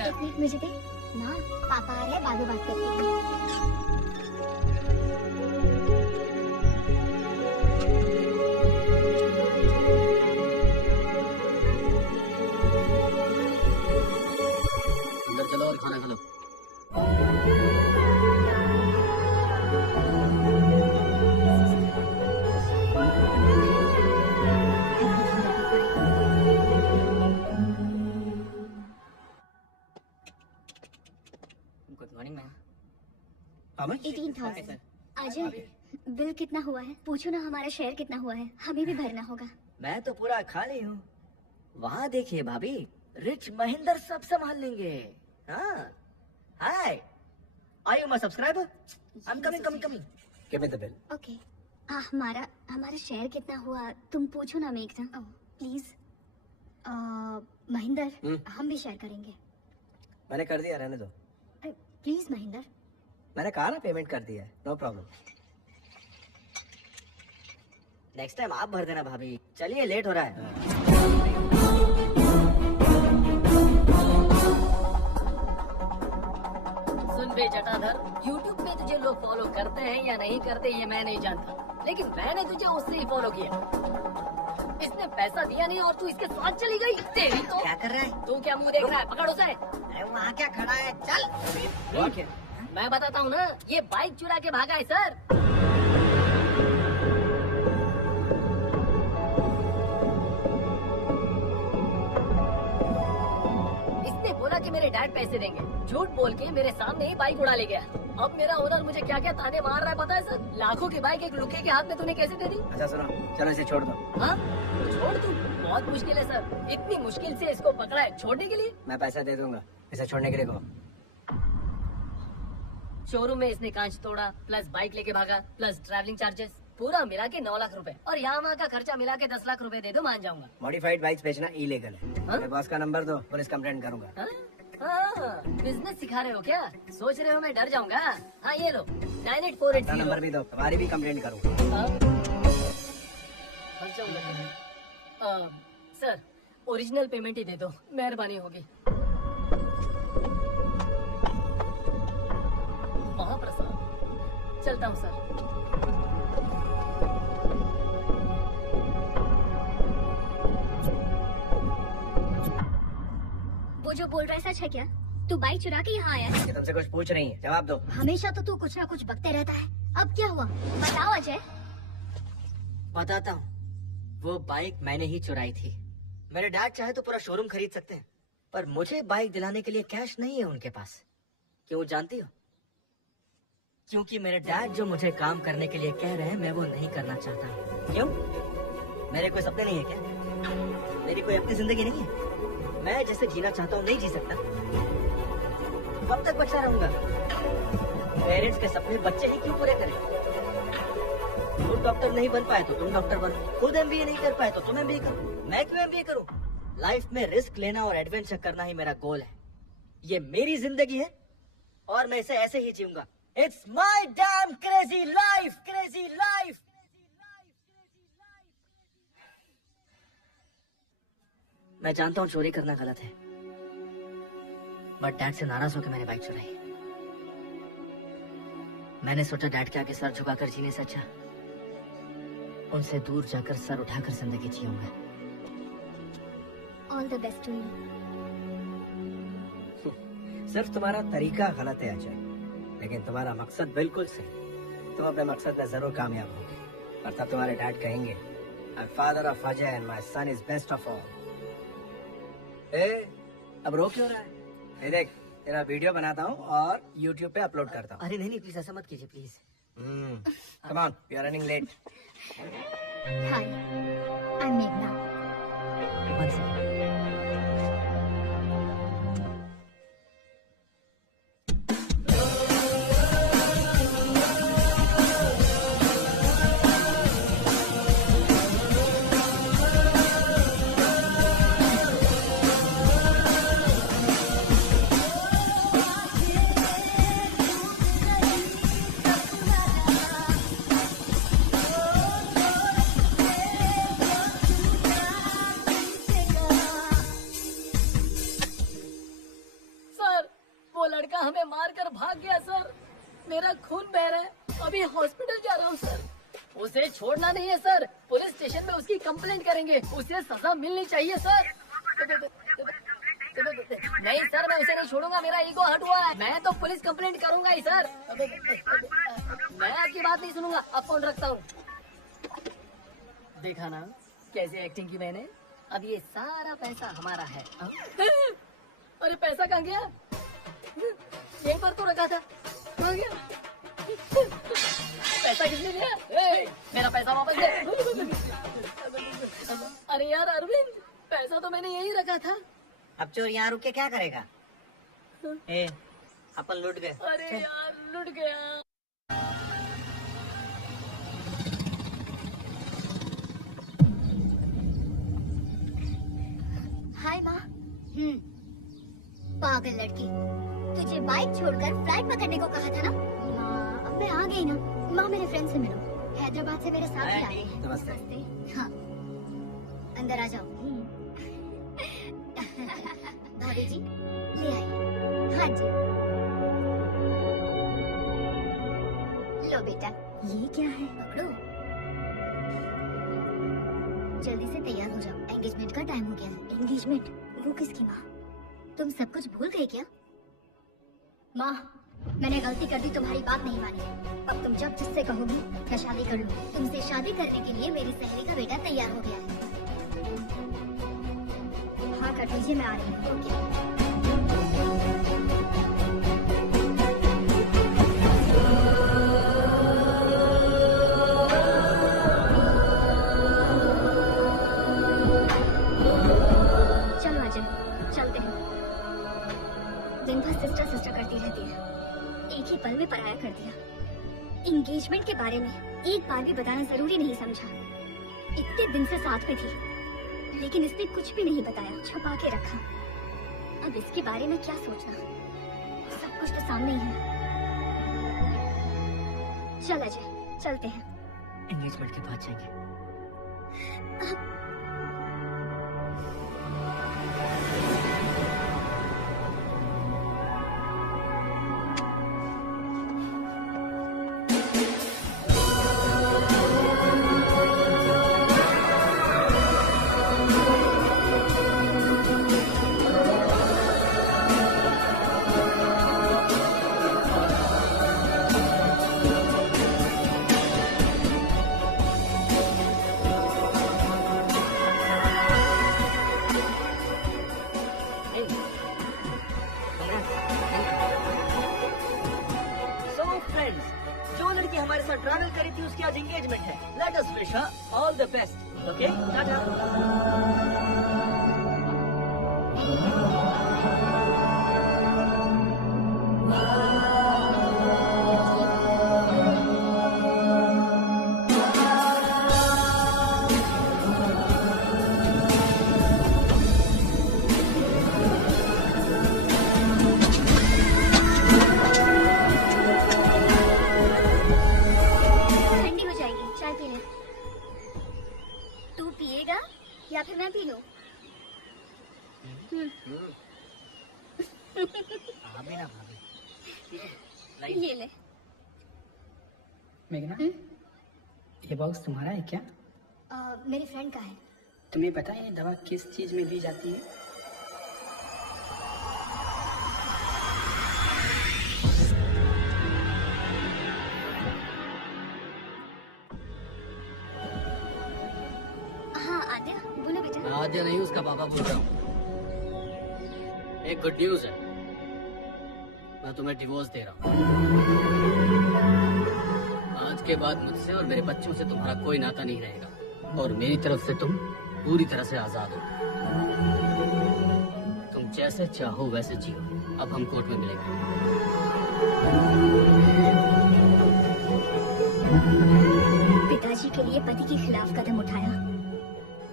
एक मिनट मुझे दे। माँ, पापा आ रहे हैं, बाद में बात करते हैं। अंदर चलो और खाना खा लो। 18,000। अजय, बिल कितना हुआ है? पूछो ना, हमारा शेयर कितना हुआ है, हमें भी भरना होगा। मैं तो पूरा खाली हूँ। वहाँ देखिए भाभी, रिच महेंद्र सब संभाल लेंगे। हाँ, hi, are you my subscriber? I am coming. Give me the bill. Okay. हमारा शेयर कितना हुआ तुम पूछो ना मेघना, प्लीज। महेंद्र, हम भी शेयर करेंगे। मैंने कर दिया, रहने दो। प्लीज महेंद्र। मैंने कहा ना पेमेंट कर दिया है, नो प्रॉब्लम। नेक्स्ट टाइम आप भर देना भाभी। चलिए, लेट हो रहा है। सुन बे जटाधर, YouTube पे तुझे लोग फॉलो करते हैं या नहीं करते ये मैं नहीं जानता, लेकिन मैंने तुझे उससे ही फॉलो किया। इसने पैसा दिया नहीं और तू इसके साथ चली गई। तेरी तो क्या कर रहा है? तू क्या मुंह देख रहा है? पकड़ उसे। अरे वहाँ क्या खड़ा है? चल। मैं बताता हूँ ना, ये बाइक चुरा के भागा है सर। इसने बोला कि मेरे डैड पैसे देंगे, झूठ बोल के मेरे सामने ही बाइक उड़ा ले गया। अब मेरा ओनर मुझे क्या क्या ताने मार रहा है पता है सर? लाखों की बाइक एक लुके के हाथ में तूने कैसे दे दी? अच्छा सुनो, चलो इसे छोड़ दो। हाँ, छोड़ दूं? बहुत मुश्किल है सर, इतनी मुश्किल से इसको पकड़ा है, छोड़ने के लिए? मैं पैसा दे दूंगा, इसे छोड़ने के लिए कहो। शोरूम में इसने कांच तोड़ा, प्लस बाइक लेके भागा, प्लस ट्रैवलिंग चार्जेस, पूरा मिला के 9 लाख रुपए, और यहाँ वहाँ का खर्चा मिला के 10 लाख रुपए दे दो, मान जाऊंगा। मॉडिफाइड बाइक्स बेचना इलीगल है। मेरे बॉस का नंबर दो, पुलिस कंप्लेंट करूंगा। बिजनेस सिखा रहे हो क्या? सोच रहे हो मैं डर जाऊंगा? हाँ ये लो, 98480 नंबर भी दो, तुम्हारी भी कंप्लेंट करूंगा। सर, ओरिजिनल पेमेंट ही दे दो, मेहरबानी होगी। महाप्रसाद, चलता हूँ सर। वो जो बोल रहा है सच है क्या? तू बाइक चुरा के यहाँ आया है? तुमसे कुछ पूछ रही है, जवाब दो। हमेशा तो तू कुछ ना कुछ बकते रहता है, अब क्या हुआ बताओ अजय। बताता हूँ, वो बाइक मैंने ही चुराई थी। मेरे डैड चाहे तो पूरा शोरूम खरीद सकते हैं, पर मुझे बाइक दिलाने के लिए कैश नहीं है उनके पास। क्यों जानती हो? क्योंकि मेरे डैड जो मुझे काम करने के लिए कह रहे हैं, मैं वो नहीं करना चाहता। क्यों? मेरे कोई सपने नहीं है क्या? मेरी कोई अपनी जिंदगी नहीं है? मैं जैसे जीना चाहता हूँ नहीं जी सकता? कब तक बचा रहूंगा? पेरेंट्स के सपने बच्चे ही क्यों पूरे करें? तुम डॉक्टर नहीं बन पाए तो तुम डॉक्टर बनो, खुद एमबीए नहीं कर पाए तो तुम एमबीए करो, मैं क्यों एमबीए करूं? लाइफ में रिस्क लेना और एडवेंचर करना ही मेरा गोल है। ये मेरी जिंदगी है और मैं इसे ऐसे ही जीऊंगा। It's my damn crazy life, crazy life. मैं जानता हूँ चोरी करना गलत है, बट डैड से नाराज होकर मैंने बाइक चुराई। मैंने सोचा डैड के आगे सर झुकाकर जीने से अच्छा उनसे दूर जाकर सर उठाकर जिंदगी जीऊंगा। All the best to you. सिर्फ तुम्हारा तरीका गलत है अजय, लेकिन तुम्हारा मकसद बिल्कुल सही। तुम अपने मकसद में जरूर कामयाब होगे, और तब तुम्हारे डैड कहेंगे, "My father of Ajay and my son is best of all." अब रो क्यों रहा है? ये देख, तेरा वीडियो बनाता हूँ और YouTube पे अपलोड करता हूँ। अरे नहीं प्लीज ऐसा मत कीजिए please. Come on, we are running late. Hi, I am मेघना। हमें मारकर भाग गया सर। मेरा खून बह रहा है, अभी हॉस्पिटल जा रहा हूँ सर। उसे छोड़ना नहीं है सर, पुलिस स्टेशन में उसकी कंप्लेंट करेंगे, उसे सजा मिलनी चाहिए सर। नहीं सर, मैं उसे नहीं छोड़ूंगा, मेरा ईगो हर्ट हुआ है। मैं तो पुलिस कंप्लेंट करूंगा ही सर। मैं आपकी बात नहीं सुनूंगा, अब फोन रखता हूँ। देखा ना कैसे एक्टिंग की मैंने। अब ये सारा पैसा हमारा है। अरे पैसा कहाँ गया? यहीं पर तो रखा था, कहाँ गया? पैसा किसने लिया? मेरा पैसा वापस दे। अरे यार अरविंद, पैसा तो मैंने यही रखा था। अब चोर यहाँ रुक के क्या करेगा? ए, अपन लूट गए। अरे यार लुट गया। हाय माँ। पागल लड़की, तुझे बाइक छोड़कर फ्लाइट पकड़ने को कहा था ना? माँ, अब मैं आ गई ना। माँ, मेरे फ्रेंड से मिलो, हैदराबाद से मेरे साथ ही आए हैं। नमस्ते। हाँ, अंदर आ जाओ। भाभी जी, ले आइए। हाँ जी। लो बेटा, ये क्या है? पकड़ो। जल्दी से तैयार हो जाओ, एंगेजमेंट का टाइम हो गया है। एंगेजमेंट? वो किसकी माँ? तुम सब कुछ भूल गए क्या? माँ, मैंने गलती कर दी, तुम्हारी बात नहीं मानी। अब तुम जब जिससे कहोगी मैं शादी कर लूँ। तुमसे शादी करने के लिए मेरी सहेली का बेटा तैयार हो गया है। हाँ कर दीजिए, मैं आ रही हूँ। ओके। चलो अजय, चलते हैं। दिन भर सिस्टर सिस्टर करती रहती है, एक ही पल में पराया कर दिया। एंगेजमेंट के बारे में एक बार भी बताना जरूरी नहीं समझा। इतने दिन से साथ में थी, लेकिन इसने कुछ भी नहीं बताया, छुपा के रखा। अब इसके बारे में क्या सोचना? सब कुछ तो सामने ही है। चल अजय, चलते हैं। एंगेजमेंट के बाद जाएंगे। हमारे साथ ट्रैवल करी थी, उसकी आज एंगेजमेंट है। Let us wish her all the best. Okay, Tata. ठंडी हो जाएगी, चाय पी ले। तू पिएगा या फिर मैं पी लूं? भाभी ना भाभी, ये ले। मेघना, ये बॉक्स तुम्हारा है क्या? मेरी फ्रेंड का है। तुम्हें पता है ये दवा किस चीज में दी जाती है? हाँ आद्या, बोलो बेटा। आद्या नहीं, उसका पापा बोल रहा हूँ। एक गुड न्यूज है, मैं तुम्हें डिवोर्स दे रहा हूँ। आज के बाद मुझसे और मेरे बच्चों से तुम्हारा कोई नाता नहीं रहेगा, और मेरी तरफ से तुम पूरी तरह से आजाद हो। तुम जैसे चाहो वैसे जियो। अब हम कोर्ट में मिलेंगे। पिताजी के लिए पति के खिलाफ कदम उठाया।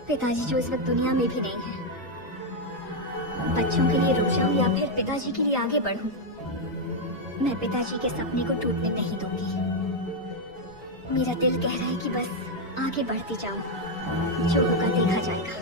पिताजी जो इस वक्त दुनिया में भी नहीं है। बच्चों के लिए रुक जाऊं या फिर पिताजी के लिए आगे बढ़ूं? मैं पिताजी के सपने को टूटने नहीं दूंगी। मेरा दिल कह रहा है कि बस आगे बढ़ती जाओ, जो होगा देखा जाएगा।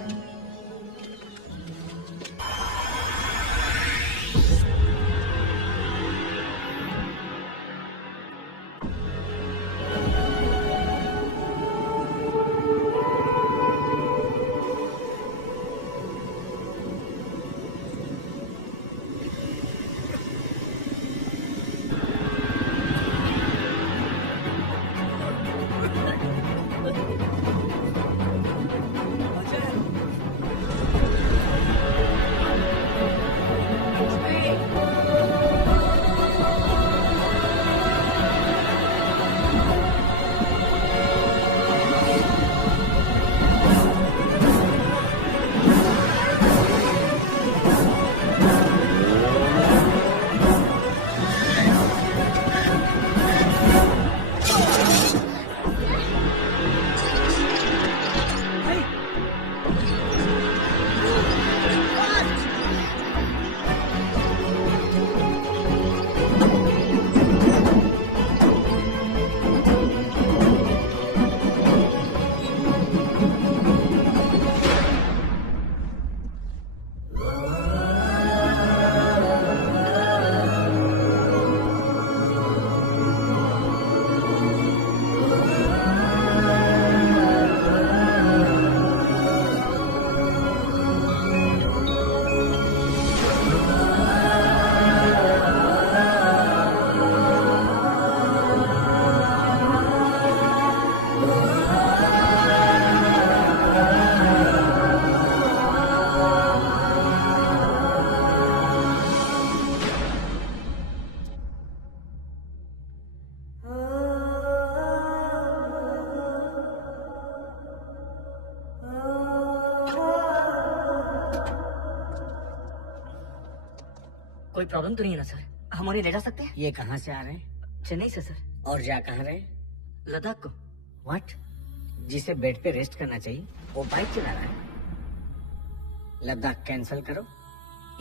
कोई प्रॉब्लम तो नहीं है ना सर? हम उन्हें ले जा सकते हैं? ये कहाँ से आ रहे हैं? चेन्नई से सर। और जा कहाँ रहे? लद्दाख को। व्हाट? जिसे बेड पे रेस्ट करना चाहिए वो बाइक चला रहा है। लद्दाख कैंसिल करो,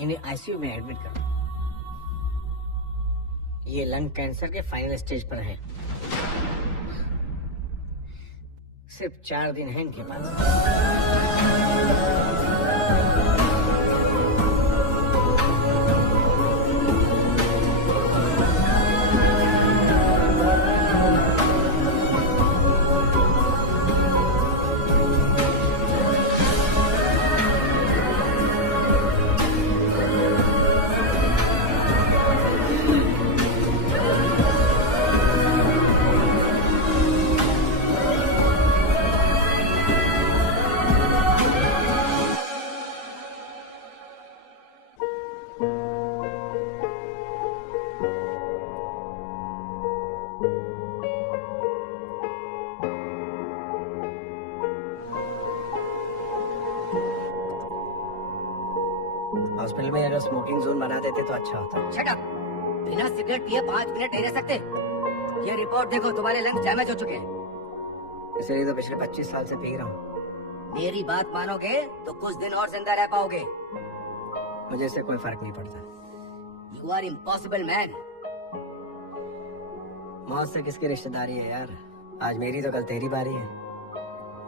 इन्हें आईसीयू में एडमिट करो। ये लंग कैंसर के फाइनल स्टेज पर है। सिर्फ 4 दिन है इनके पास। हॉस्पिटल में अगर स्मोकिंग जोन बना देते तो अच्छा होता। Shut up. बिना सिगरेट पिए 5 मिनट नहीं रह सकते। ये रिपोर्ट देखो, तुम्हारे लंग्स डैमेज हो चुके हैं। इसलिए तो पिछले 25 साल से पी रहा हूँ। मेरी बात मानोगे तो कुछ दिन और जिंदा रह पाओगे। मुझे इससे कोई फर्क नहीं पड़ता। You are impossible man. मौत से किसकी रिश्तेदारी है यार? आज मेरी तो कल तेरी बारी है,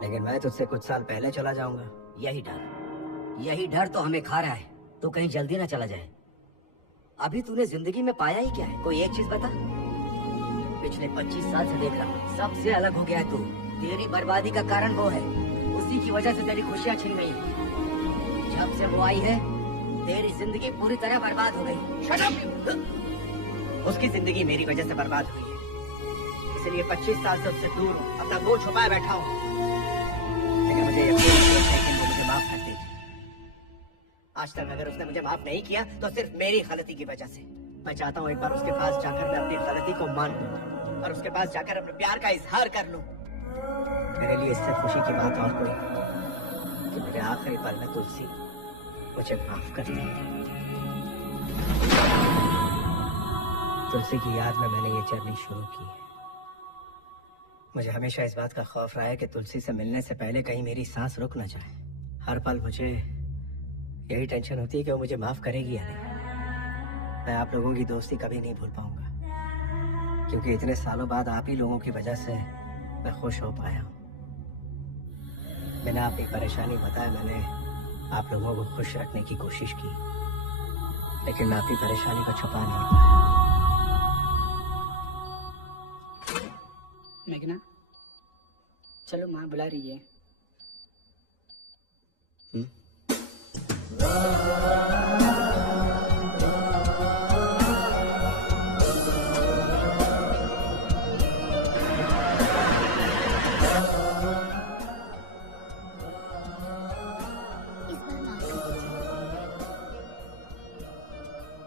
लेकिन मैं तुझसे कुछ साल पहले चला जाऊंगा। यही डर तो हमें खा रहा है। तो कहीं जल्दी ना चला जाए। अभी तूने जिंदगी में पाया ही क्या है? कोई एक चीज बता। पिछले 25 साल से देख रहा हूँ, सबसे अलग हो गया है तू। तेरी बर्बादी का कारण वो है, उसी की वजह से तेरी खुशियाँ छिन गई। जब से वो आई है तेरी जिंदगी पूरी तरह बर्बाद हो गई। Shut up. उसकी जिंदगी मेरी वजह से बर्बाद हुई है, इसलिए 25 साल से उससे दूर हूँ, अपना मुंह छुपाए बैठा हूँ। लेकिन मुझे यकीन है कि वो मुझे माफ कर देगी। आज तक अगर उसने मुझे माफ नहीं किया तो सिर्फ मेरी गलती की वजह से। मैं चाहता हूँ एक बार उसके पास जाकर मैं अपनी गलती को मान लूं और उसके पास जाकर अपने प्यार का इजहार कर लूं। मेरे लिए इससे खुशी की बात और कोई नहीं कि मेरे आखिरी पल में तुलसी मुझे माफ कर दी। तुलसी की याद में मैंने ये जर्नी शुरू की है। मुझे हमेशा इस बात का खौफ रहा है कि तुलसी से मिलने से पहले कहीं मेरी सांस रुक न जाए। हर पल मुझे यही टेंशन होती है कि वो मुझे माफ करेगी या नहीं। मैं आप लोगों की दोस्ती कभी नहीं भूल पाऊंगा, क्योंकि इतने सालों बाद आप ही लोगों की वजह से मैं खुश हो पाया हूँ। बिना अपनी परेशानी बताए मैंने आप लोगों को खुश रखने की कोशिश की, लेकिन मैं अपनी परेशानी को छुपा नहीं पाया। मेघना, चलो माँ बुला रही है।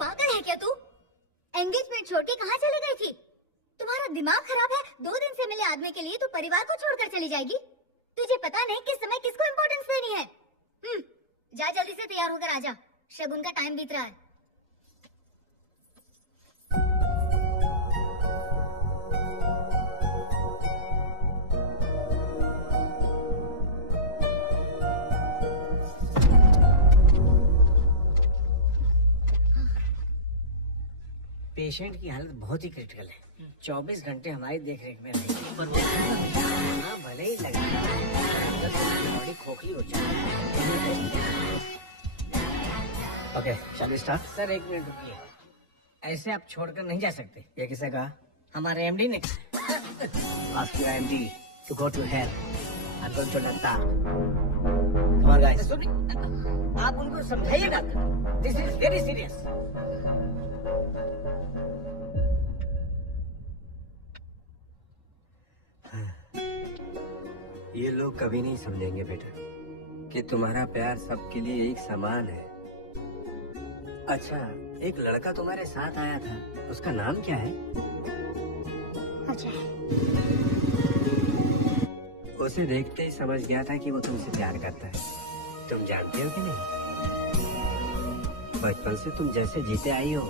पागल है क्या तू? एंगेजमेंट छोटी कहाँ चली गई थी? तुम्हारा दिमाग खराब है? 2 दिन से मिले आदमी के लिए तू परिवार को छोड़कर चली जाएगी? तुझे पता नहीं किस समय किसको इम्पोर्टेंस देनी है। जा जल्दी से तैयार होकर आजा, शगुन का टाइम बीत रहा है। पेशेंट की हालत बहुत ही क्रिटिकल है। 24 घंटे हमारी देखरेख में रहेगी। पर वो भले ही लगे बॉडी खोखली हो जाए। Okay, shall we start? Sir 1 minute रुकिए, ऐसे आप छोड़कर नहीं जा सकते। ये किसे कहा? हमारे एमडी ने। Ask your MD to go to hell. I am going to Ladakh. Come on guys. आप उनको समझाइए ना, दिस इज वेरी सीरियस। ये लोग कभी नहीं समझेंगे बेटा कि तुम्हारा प्यार सबके लिए एक समान है। अच्छा, एक लड़का तुम्हारे साथ आया था, उसका नाम क्या है? अजय। उसे देखते ही समझ गया था कि वो तुमसे प्यार करता है। तुम जानते हो कि नहीं? बचपन से तुम जैसे जीते आई हो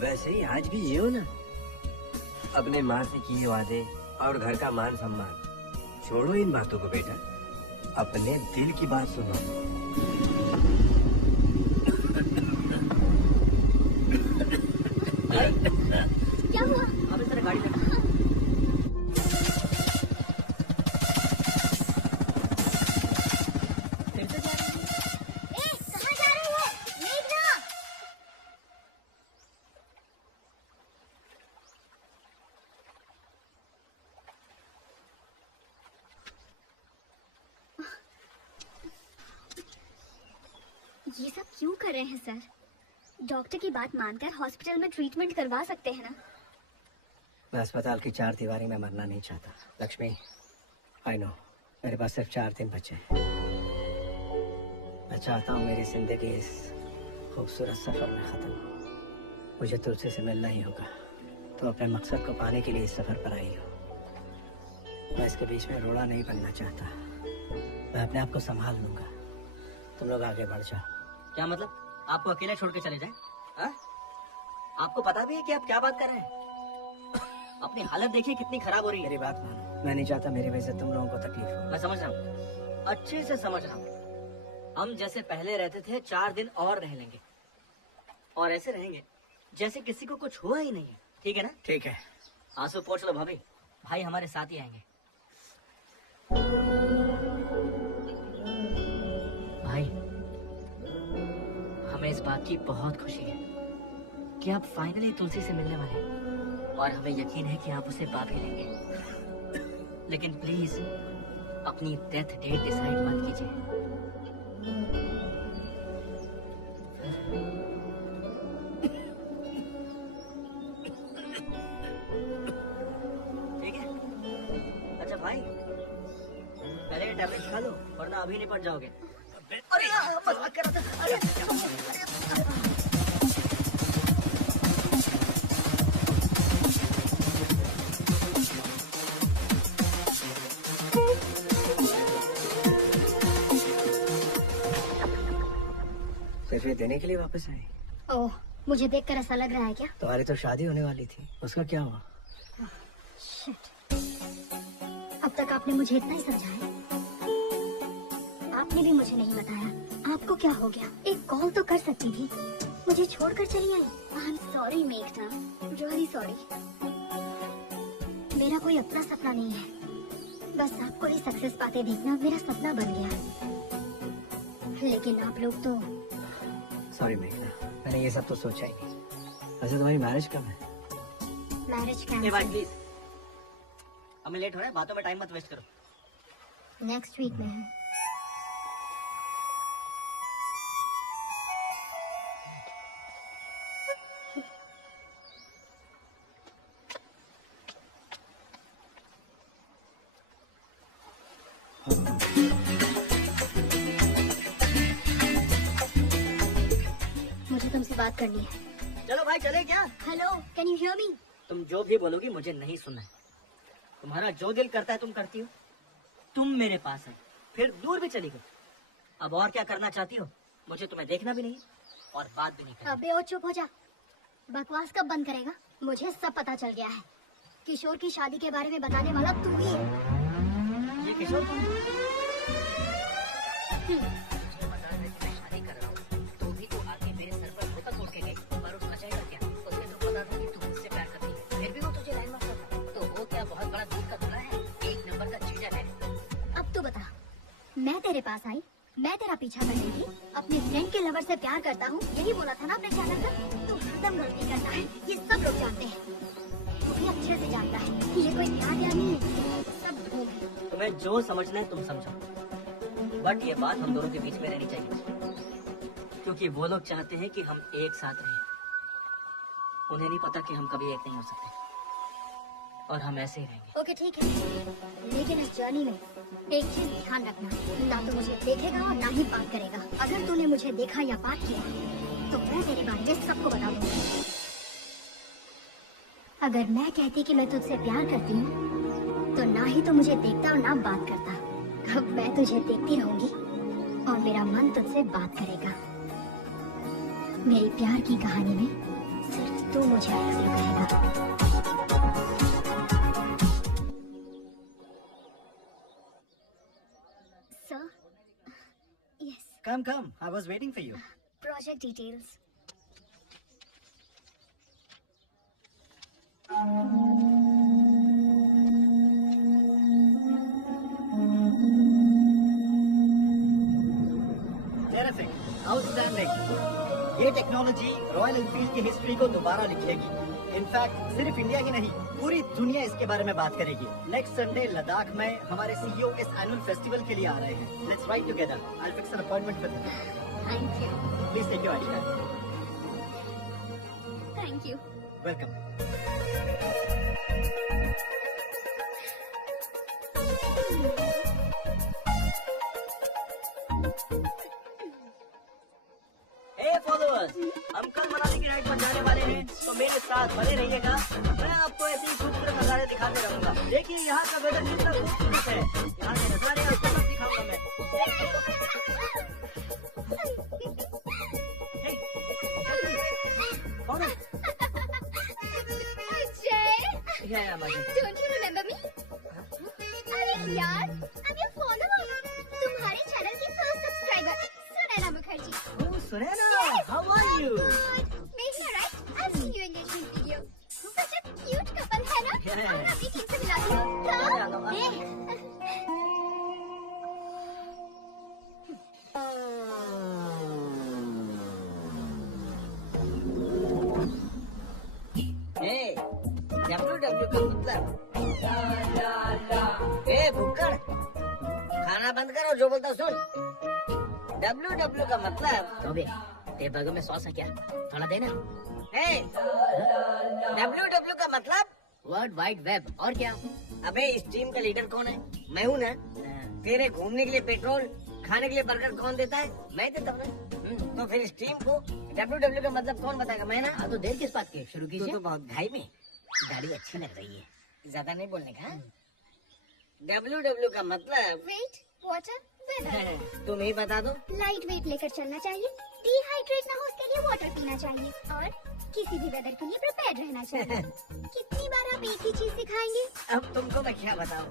वैसे ही आज भी ये हो ना। अपने माँ से किए वादे और घर का मान सम्मान छोड़ो इन बातों को बेटा, अपने दिल की बात सुनो। क्या हुआ? अब इस तरह गाड़ी लगा। कहाँ जा रही है? मेघना! ये सब क्यों कर रहे हैं सर? डॉक्टर की बात मानकर हॉस्पिटल में ट्रीटमेंट करवा सकते हैं ना? मैं अस्पताल की 4 दीवारी में मरना नहीं चाहता लक्ष्मी। आई नो मेरे पास सिर्फ 4 दिन बचे हैं। मैं चाहता हूँ मेरी जिंदगी इस खूबसूरत सफर में खत्म हो। मुझे तुझसे से मिलना ही होगा। तो अपने मकसद को पाने के लिए इस सफर पर आई हो। मैं इसके बीच में रोड़ा नहीं बनना चाहता। मैं अपने आप को संभाल लूंगा। तुम लोग आगे बढ़ जाओ। क्या मतलब? आपको अकेले छोड़ के चले जाएं? हाँ? आपको पता भी है कि आप क्या बात कर रहे हैं? अपनी हालत देखिए कितनी खराब हो रही है। मेरी बात मानो, मैं नहीं चाहता मेरी वजह से तुम लोगों को तकलीफ हो। मैं समझ रहा हूँ, अच्छे से समझ रहा हूँ। हम जैसे पहले रहते थे 4 दिन और रह लेंगे और ऐसे रहेंगे जैसे किसी को कुछ हुआ ही नहीं है। ठीक है ना? ठीक है। आंसू पोंछ लो भाभी, भाई हमारे साथ ही आएंगे। भाई हमें इस बात की बहुत खुशी है कि आप फाइनली तुलसी से मिलने वाले हैं और हमें यकीन है कि आप उसे पा भी लेंगे। लेकिन प्लीज अपनी डेथ डेट डिसाइड मत कीजिए। ठीक है? अच्छा भाई, पहले ये टैबलेट खा लो वरना अभी नहीं पड़ जाओगे। अरे मजाक कर रहा था। अरे सिर्फ ये देने के लिए वापस आए? ओह, मुझे देखकर ऐसा लग रहा है क्या? तुम्हारी तो शादी होने वाली थी, उसका क्या हुआ? शिट। अब तक आपने मुझे इतना ही समझाया, आपने भी मुझे नहीं बताया। आपको क्या हो गया? एक कॉल तो कर सकती थी। मुझे छोड़कर चली आई। आई एम सॉरी मेघना, रियली सॉरी। मेरा कोई अपना सपना नहीं है, बस आपको ही सक्सेस पाते देखना मेरा सपना बन गया। लेकिन आप लोग तो। सॉरी मेघना, मैंने ये सब तो सोचा ही नहीं। वैसे तुम्हारी मैरिज कब है? मैरिज ए भाई प्लीज, हमें लेट हो रहा है, बातों में टाइम मत वेस्ट करो। नेक्स्ट वीक में है। मुझे तुमसे बात करनी है। चलो भाई चले क्या? Hello, can you hear me? तुम जो भी बोलोगी मुझे नहीं सुनना है। तुम्हारा जो दिल करता है तुम करती हो। तुम मेरे पास है, फिर दूर भी चली गई। अब और क्या करना चाहती हो? मुझे तुम्हें देखना भी नहीं और बात भी नहीं करनी। अबे ओ चुप हो जा। बकवास कब बंद करेगा? मुझे सब पता चल गया है। किशोर की शादी के बारे में बताने वाला तू ही है। ये किशोर कौन है? शादी कर रहा हूँ तो भी तो आके मेरे सर पर धोखा तोड़ के गई, पर उसका चाहेगा क्या? उसे तो पता था कि तू मुझसे प्यार करती है, फिर भी वो तुझे लाइन मारता था। तो वो क्या बहुत बड़ा दूध का धुला है? 1 नंबर का चीटर है। अब तू बता, मैं तेरे पास आई, मैं तेरा पीछा कर रही थी, अपने फ्रेंड के लवर से प्यार करता हूँ, यही बोला था ना अपने चैनल पर? तू हरदम गलती करता है, ये सब लोग जानते हैं। तू भी अच्छे से जानता है कि ये कोई प्यार या नहीं है, सब धूम है। तुम्हें जो समझना है तुम समझो, बट ये बात हम दोनों के बीच में रहनी चाहिए, क्योंकि वो लोग चाहते हैं कि हम एक साथ रहें। उन्हें नहीं पता कि हम कभी एक नहीं हो सकते और हम ऐसे ही रहेंगे। ओके ठीक है, लेकिन इस जर्नी में एक चीज ध्यान रखना, ना तो मुझे देखेगा और ना ही बात करेगा। अगर तूने मुझे देखा या बात किया तो मैं तेरे बारे में सबको बता दूंगा। अगर मैं कहती कि मैं तुझसे प्यार करती हूँ तो ना ही तो मुझे देखता और ना बात करता। अब मैं तुझे देखती रहूंगी और मेरा मन तुझसे बात करेगा। मेरी प्यार की कहानी में सिर्फ तू मुझे आई लव यू कहेगा। Sir, yes. Come. I was waiting for you. Project details. Terrific. Outstanding. ये टेक्नोलॉजी रॉयल एनफील्ड की हिस्ट्री को दोबारा लिखेगी। इनफैक्ट सिर्फ इंडिया ही नहीं, पूरी दुनिया इसके बारे में बात करेगी। नेक्स्ट संडे लद्दाख में हमारे सीईओ इस एनुअल फेस्टिवल के लिए आ रहे हैं। Let's ride together. I will fix an appointment with him. Thank you. Please take your ID card. Thank you. Welcome. Hey followers, हम कल मनाली की राइड पर जाने वाले हैं, तो मेरे साथ बने रहिएगा। मैं आपको ऐसी ही खूबसूरत नजारे दिखाते रहूंगा। देखिए यहाँ का वेदर कितना खूबसूरत है। यहाँ के नजारे आपको सब दिखाऊंगा मैं। हे, कौन है? Yeah, Maggie. Don't you remember me? अरे यार, I'm your follower. तुम्हारे चैनल की first subscriber, Sunaina Mukherjee. Oh, Surena, how are you? Good. Make sure, right? I've seen your engagement video. Such a cute couple है ना? Yeah. और अभी team से मिलाती हूँ। Hey, WW का मतलब? ए भुक्कड़, खाना बंद करो, जो बोलता सुन। WW का मतलब? अबे तेरे बर्गर में सॉस है क्या? थोड़ा देना। ए, WW का मतलब? World wide web. और क्या? अबे इस टीम का लीडर कौन है? मैं हूँ ना। तेरे घूमने के लिए पेट्रोल, खाने के लिए बर्गर कौन देता है? मैं देता हूँ ना। तो फिर इस टीम को WW का मतलब कौन बताएगा? मैं ना। हाँ तो देर किस बात की? शुरू कीजिए। तो बहुत घाई में। गाड़ी अच्छी लग रही है, ज्यादा नहीं बोलने का। WW का मतलब? Wait, water, weather. तुम ही बता दो। लाइट वेट लेकर चलना चाहिए, डिहाइड्रेट ना हो उसके लिए वाटर पीना चाहिए, और किसी भी वेदर के लिए प्रिपेयर्ड रहना चाहिए। कितनी बार आप एक ही चीज सिखाएंगे? अब तुमको मैं क्या बताऊं?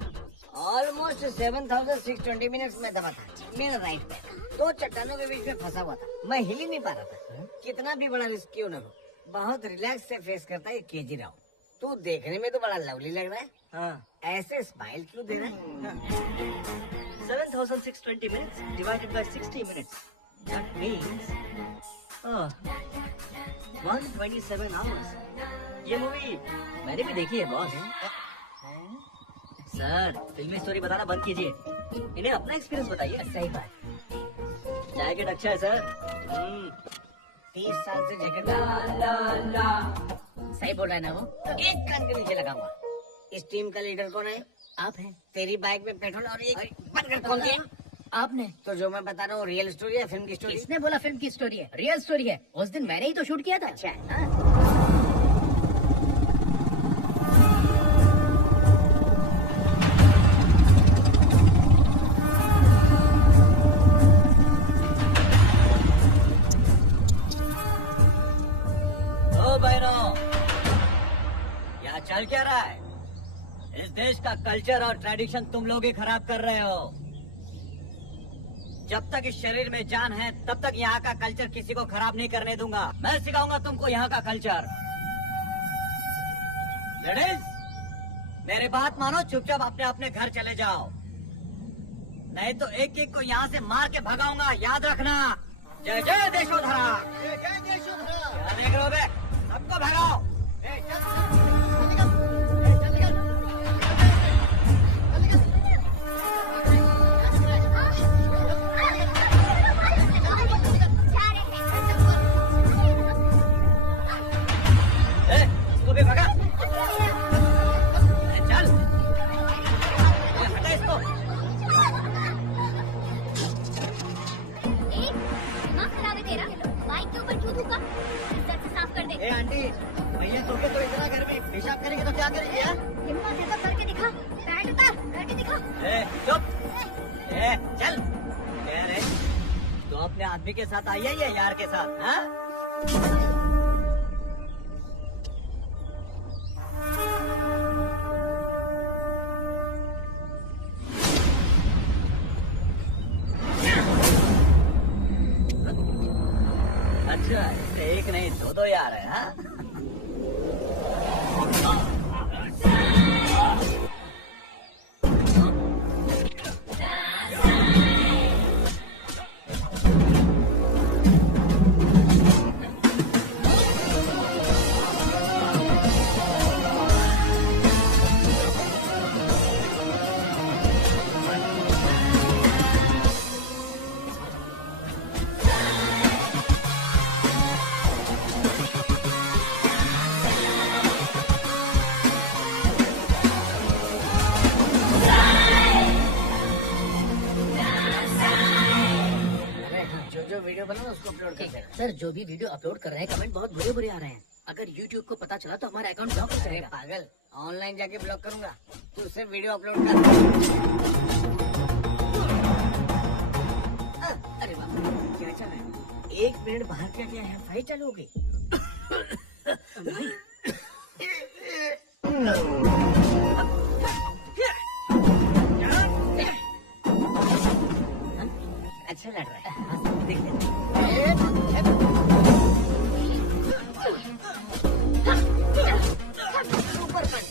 ऑलमोस्ट 7,620 मिनट्स में दबा था मेरा राइट पैर। दो चट्टानों के बीच में फंसा हुआ था, मैं हिल ही नहीं पा रहा था। कितना भी बड़ा रिस्क क्यों न हो, बहुत रिलैक्स से फेस करता है केजी राव। तू देखने में तो बड़ा लवली लग रहा है। हाँ, ऐसे स्माइल क्यों दे रहा है? 7,620 minutes divided by 60 minutes. That means 127 hours. ये मूवी मैंने भी देखी है बॉस। सर, फिल्मी स्टोरी बताना बंद कीजिए, इन्हें अपना एक्सपीरियंस बताइए। सही बात। जैकेट अच्छा है सर। 30 साल से जैकेट। सही बोल रहा है ना वो? एक कान के नीचे लगाऊंगा। इस टीम का लीडर कौन है? आप हैं। तेरी बाइक में पेट्रोल और ये बंद कौन दिया? आपने। तो जो मैं बता रहा हूँ रियल स्टोरी है, फिल्म की स्टोरी? किसने बोला फिल्म की स्टोरी है? रियल स्टोरी है। उस दिन मैंने ही तो शूट किया था। अच्छा है। हाँ? ओ बहनों, यहाँ चल क्या रहा है? इस देश का कल्चर और ट्रेडिशन तुम लोग ही खराब कर रहे हो। जब तक इस शरीर में जान है तब तक यहाँ का कल्चर किसी को खराब नहीं करने दूंगा। मैं सिखाऊंगा तुमको यहाँ का कल्चर। लेडीज, मेरी बात मानो, चुपचाप अपने अपने घर चले जाओ, नहीं तो एक एक को यहाँ से मार के भगाऊंगा, याद रखना। जय जय देशोधरा। जय जय देशोधरा। क्या देख रहे हो बे? सबको भगाओ। इसको भी भगा। चल, हटा इसको। दिमाग खराब है तेरा? बाइक के ऊपर क्यों थूका? इज्जत से साफ कर दे। ए आंटी, भैया तो इतना घर में पेशाब करेंगे तो क्या करेंगे? हिम्मत है तो करके दिखा, पैंट उतार, करके दिखा। चुप। चल। तो अपने आदमी के साथ आई है या यार के साथ? हाँ? अच्छा, एक नहीं दो ही आ रहे हैं, हाँ? वीडियो बना उसको अपलोड कर देना। सर जो भी वीडियो अपलोड कर रहे हैं कमेंट बहुत बुरे बुरे आ रहे हैं। अगर YouTube को पता चला तो हमारा अकाउंट ब्लॉक हो अरे जाएगा। पागल, ऑनलाइन जाके ब्लॉक करूंगा, तू सिर्फ वीडियो अपलोड कर। अरे बाप रे, क्या चल रहा है? 1 मिनट बाहर क्या है, फाइट चालू हो गई। अच्छा लग रहा है, देख लेते super punch,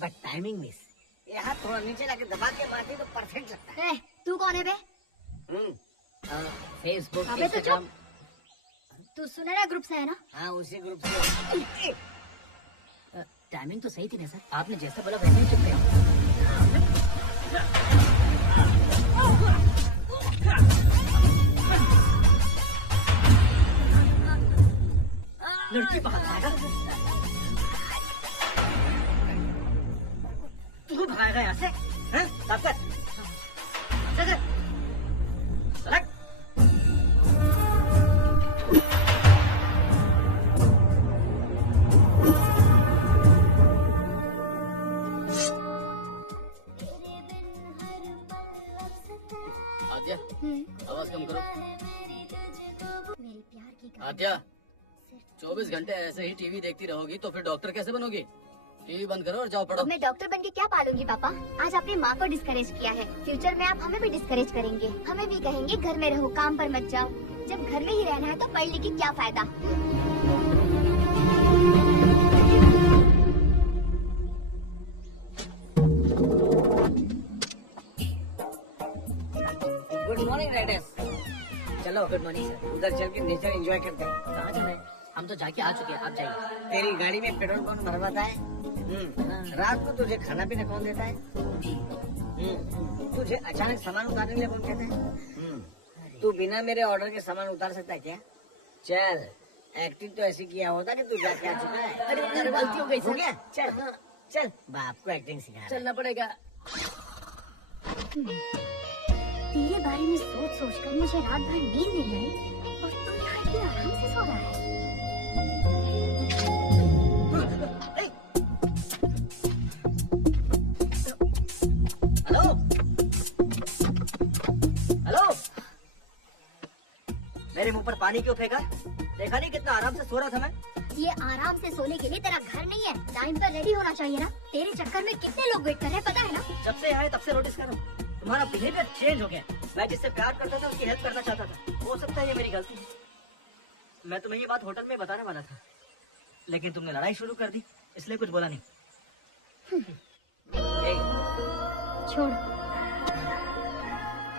but timing miss. यहाँ थोड़ा नीचे लाके दबा के मारती तो परफेक्ट लगता है। तू कौन है बे? फेसबुक, अबे तो इंस्टाग्राम। तू सुनहरा ग्रुप से है ना? हाँ, उसी ग्रुप से। टाइमिंग तो सही थी ना सर, आपने जैसा बोला वैसे ही चुप गया। लड़की बाहर आएगा, तू भागेगा यहाँ से? हैं? साफ कर। चल, चल। आद्या, आवाज कम करो। मेरे प्यार की आद्या, 24 घंटे ऐसे ही टीवी देखती रहोगी तो फिर डॉक्टर कैसे बनोगी? टीवी बंद करो और जाओ पढ़ो। अब मैं डॉक्टर बन के क्या पालूंगी पापा? आज आपने माँ को डिस्करेज किया है, फ्यूचर में आप हमें भी डिस्करेज करेंगे। हमें भी कहेंगे घर में रहो, काम पर मत जाओ। जब घर में ही रहना है तो पढ़ लिख के क्या फायदा? Good morning Riders. चलो गुड मॉर्निंग सर, उधर चल के नेचर एंजॉय करते हैं। कहाँ जा रहे हैं? हम तो जाके आ चुके हैं, आप जाइए। तेरी गाड़ी में पेट्रोल कौन भरवाता है? रात को तुझे खाना पीना कौन देता है? तुझे अचानक सामान उतारने के लिए कौन कहता है? तू बिना मेरे ऑर्डर के सामान उतार सकता है क्या? चल, एक्टिंग तो ऐसी किया होता कि तू जाके आ चुका है। अरे गलती हो गई हो सर। गया? चल चल, बाप को एक्टिंग सिखा। चलना पड़ेगा। तेरे बारे में सोच सोच कर मुझे रात भर नींद नहीं आई और तू यहाँ इतने आराम से सो रहा है। हेलो हेलो, मेरे मुंह पर पानी क्यों फेंका? देखा नहीं कितना आराम से सो रहा था मैं? ये आराम से सोने के लिए तेरा घर नहीं है, टाइम पर रेडी होना चाहिए ना। तेरे चक्कर में कितने लोग वेट कर रहे हैं पता है ना? जब से आए तब से नोटिस कर रहा हूँ, तुम्हारा बिहेवियर चेंज हो गया। मैं जिससे प्यार करता था उसकी हेल्प करना चाहता था। हो सकता है ये मेरी गलती है। मैं तुम्हें ये बात होटल में बताने वाला था, लेकिन तुमने लड़ाई शुरू कर दी, इसलिए कुछ बोला नहीं। छोड़,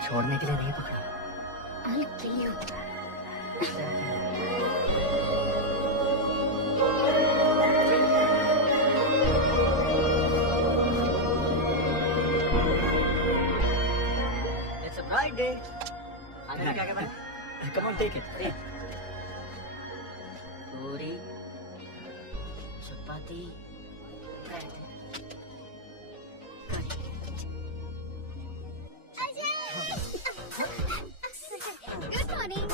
छोड़ने के लिए नहीं पकड़ा। I'll kill you. It's a bright day. खाने में क्या क्या बना? Come on, take it. पूरी, चपाती, bread. Good morning.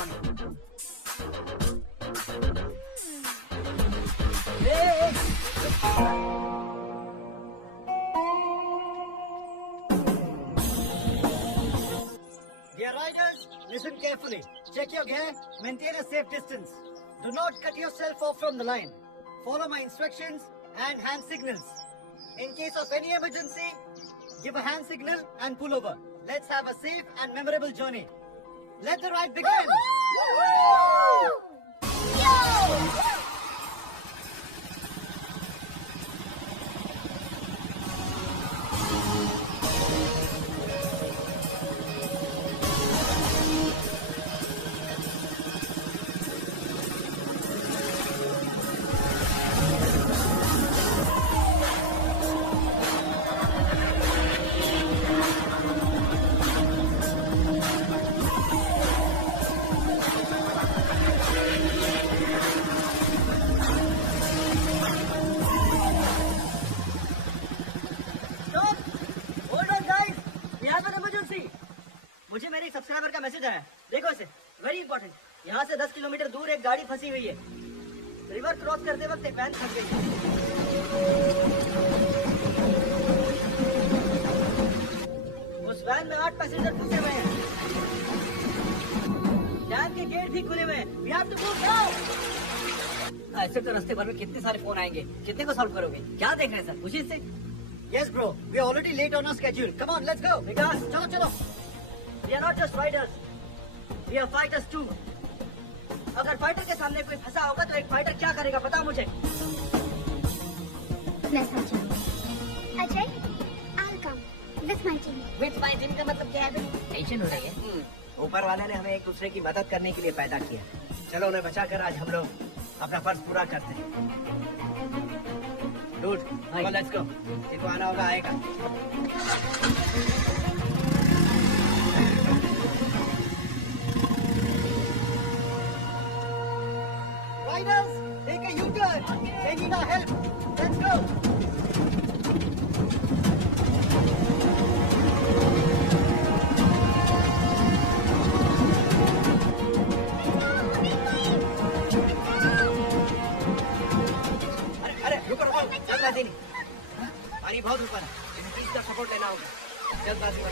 Dear riders, listen carefully. Check your gear. Maintain a safe distance. Do not cut yourself off from the line. Follow my instructions and hand signals. In case of any emergency, give a hand signal and pull over. Let's have a safe and memorable journey. Let the ride begin. मुझे मेरे एक subscriber का message आया। देखो इसे, very important. यहाँ से 10 kilometre दूर एक गाड़ी फंसी हुई है। रिवर क्रॉस करते वक्त एक वैन फंस गई। उस वैन में 8 पैसेंजर फंसे हुए हैं। डैम के गेट भी खुले हुए हैं। We have to move now. ऐसे तो रास्ते भर में कितने सारे फोन आएंगे, कितने को सॉल्व करोगे? क्या देख रहे हैं सर? खुशी से? Yes bro, we are already late on our schedule. Come on, let's go. विकास, चलो चलो। We are not just riders, we are fighters too. अगर फाइटर के सामने कोई फंसा होगा तो एक फाइटर क्या करेगा बताओ मुझे। मैं समझाऊंगी। Ajay, I'll come with my team. With my team का मतलब क्या है? टेंशन हो रही है। ऊपर वाले ने हमें एक दूसरे की मदद करने के लिए पैदा किया। चलो उन्हें बचाकर आज हम लोग अपना फर्ज पूरा करते हैं। Dude, come on, let's go. जिनको आना होगा आएगा। Riders, take a U-turn. They need our help. Let's go. अरे रुको रुको, जल्दबाजी नहीं। पानी बहुत ऊपर है, पुलिस का सपोर्ट लेना होगा। जल्दबाजी मत।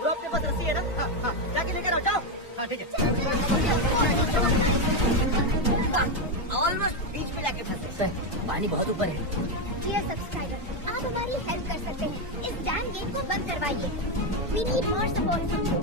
वो आपके पास रस्सी है ना? हाँ हाँ, जाके लेकर आओ, जाओ। हाँ ठीक है। ऑलमोस्ट बीच में जाके फंसे। सर, पानी बहुत ऊपर है। डियर सब्सक्राइबर, आप हमारी हेल्प कर सकते हैं। इस डैम गेट को बंद करवाइए। We need more support from you.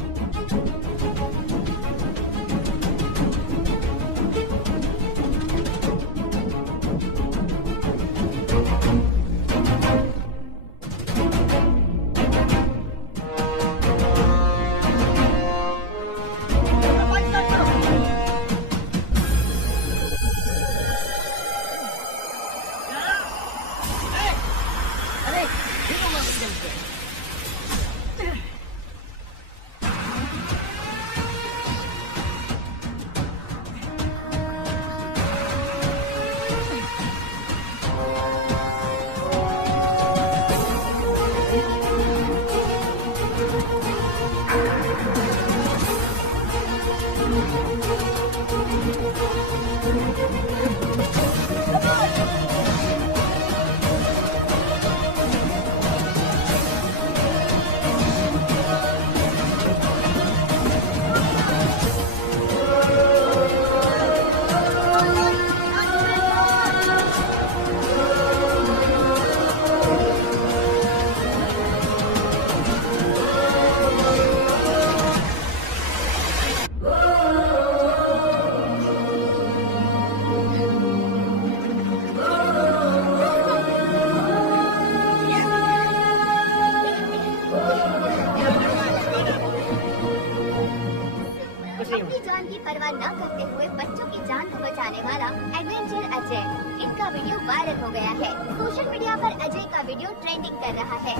अपनी जान की परवाह न करते हुए बच्चों की जान को बचाने वाला एडवेंचर अजय। इनका वीडियो वायरल हो गया है। सोशल मीडिया पर अजय का वीडियो ट्रेंडिंग कर रहा है।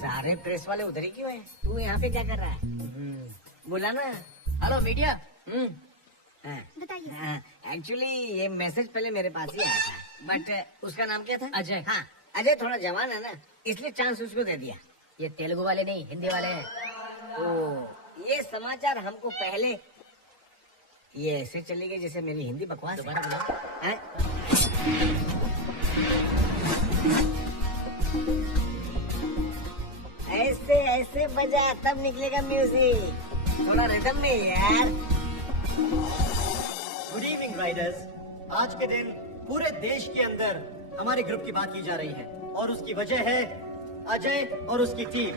सारे प्रेस वाले उधर ही क्यों हैं? तू यहाँ पे क्या कर रहा है? बोला ना। Hello media. बताइए। एक्चुअली ये मैसेज पहले मेरे पास ही आया था, बट उसका नाम क्या था? अजय। हाँ, अजय थोड़ा जवान है ना, इसलिए चांस उसको दे दिया। ये तेलुगु वाले नहीं, हिंदी वाले हैं। ओ, ये समाचार हमको पहले ये ऐसे चली गई जैसे मेरी हिंदी बकवास है। ऐसे ऐसे बजा तब निकलेगा म्यूजिक। थोड़ा रिदम में यार। Good evening Riders. आज के दिन पूरे देश के अंदर हमारे ग्रुप की बात की जा रही है और उसकी वजह है अजय और उसकी टीम।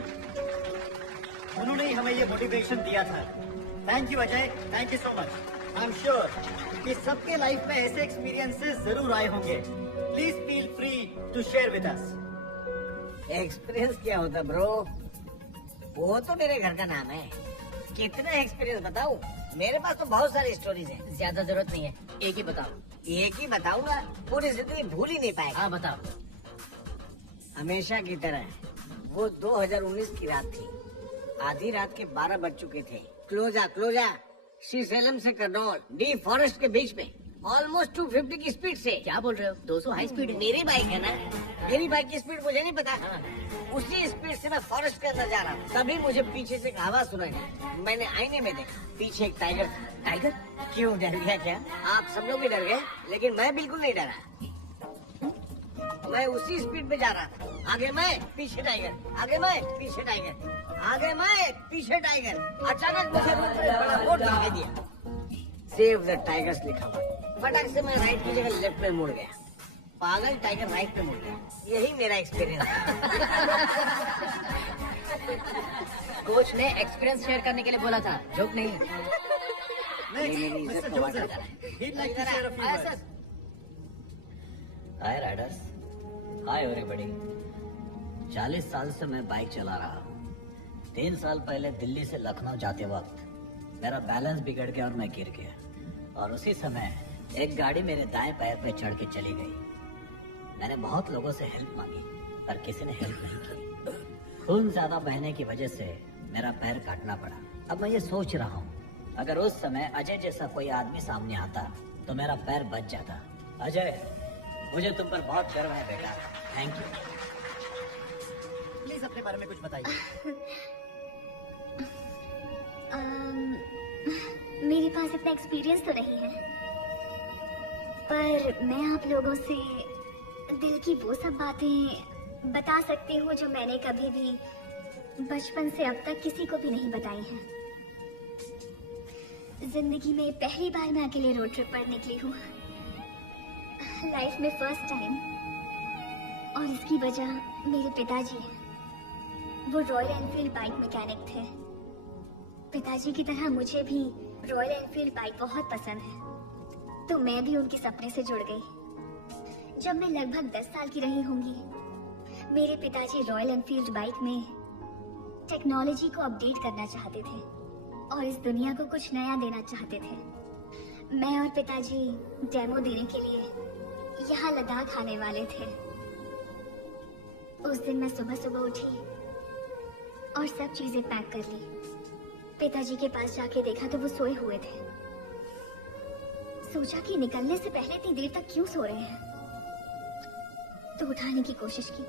उन्होंने ही हमें ये मोटिवेशन दिया था। Thank you Ajay, thank you so much. I am sure कि सबके लाइफ में ऐसे एक्सपीरियंसेस जरूर आए होंगे। Please feel free to share with us. Experience क्या होता ब्रो? वो तो मेरे घर का नाम है। कितना एक्सपीरियंस बताऊं? मेरे पास तो बहुत सारी स्टोरीज हैं। ज्यादा जरूरत नहीं है, एक ही बताओ। एक ही बताऊंगा, पूरी जिंदगी भूल ही नहीं पाएगा। हाँ बताओ। हमेशा की तरह वो 2019 की रात थी। आधी रात के 12 बज चुके थे। क्लोजा श्रीशैलम से करनौल डी फॉरेस्ट के बीच में ऑलमोस्ट 250 की स्पीड से। क्या बोल रहे हो? 200 हाई स्पीड है। मेरी बाइक है ना, मेरी बाइक की स्पीड मुझे नहीं पता। उसी स्पीड से मैं फॉरेस्ट के अंदर जा रहा हूँ। तभी मुझे पीछे से एक आवाज सुनाई। मैंने आईने में देखा, पीछे एक टाइगर था। टाइगर? क्यों, डर गया क्या? आप सब लोग भी डर गए, लेकिन मैं बिल्कुल नहीं डरा। मैं उसी स्पीड में जा रहा था। आगे मैं, पीछे टाइगर, आगे मैं, पीछे टाइगर, आगे मैं, पीछे टाइगर। अचानक मुझे रोड पर एक बड़ा बोर्ड दिखाई दिया, सेव द टाइगर्स लिखा हुआ। फटाक से मैं राइट की जगह लेफ्ट में मुड़ गया। पागल टाइगर राइट पे मुड़ गया। यही मेरा एक्सपीरियंस है। कोच ने एक्सपीरियंस शेयर करने के लिए बोला था, जोक नहीं। हाय राइडर्स, हाय एवरीबॉडी। 40 साल से मैं बाइक चला रहा हूँ। 3 साल पहले दिल्ली से लखनऊ जाते वक्त मेरा बैलेंस बिगड़ गया और मैं गिर गया। और उसी समय एक गाड़ी मेरे दाएं पैर पे चढ़ के चली गई। मैंने बहुत लोगों से हेल्प मांगी, पर किसी ने हेल्प नहीं की। खून ज्यादा बहने की वजह से मेरा पैर काटना पड़ा। अब मैं ये सोच रहा हूँ, अगर उस समय अजय जैसा कोई आदमी सामने आता तो मेरा पैर बच जाता। अजय, मुझे तुम पर बहुत गर्व है बेटा। Thank you. प्लीज अपने बारे में कुछ बताइए। मेरे पास इतना एक्सपीरियंस तो नहीं है, पर मैं आप लोगों से दिल की वो सब बातें बता सकती हूँ जो मैंने कभी भी बचपन से अब तक किसी को भी नहीं बताई हैं। जिंदगी में पहली बार मैं अकेले रोड ट्रिप पर निकली हूँ, लाइफ में फर्स्ट टाइम। और इसकी वजह मेरे पिताजी हैं। वो रॉयल एनफील्ड बाइक मैकेनिक थे। पिताजी की तरह मुझे भी रॉयल एनफील्ड बाइक बहुत पसंद है, तो मैं भी उनके सपने से जुड़ गई। जब मैं लगभग 10 साल की रही होंगी, मेरे पिताजी रॉयल एनफील्ड बाइक में टेक्नोलॉजी को अपडेट करना चाहते थे और इस दुनिया को कुछ नया देना चाहते थे। मैं और पिताजी डेमो देने के लिए यहाँ लद्दाख आने वाले थे। उस दिन मैं सुबह सुबह उठी और सब चीजें पैक कर ली। पिताजी के पास जाके देखा तो वो सोए हुए थे। सोचा कि निकलने से पहले इतनी देर तक क्यों सो रहे हैं, तो उठाने की कोशिश की,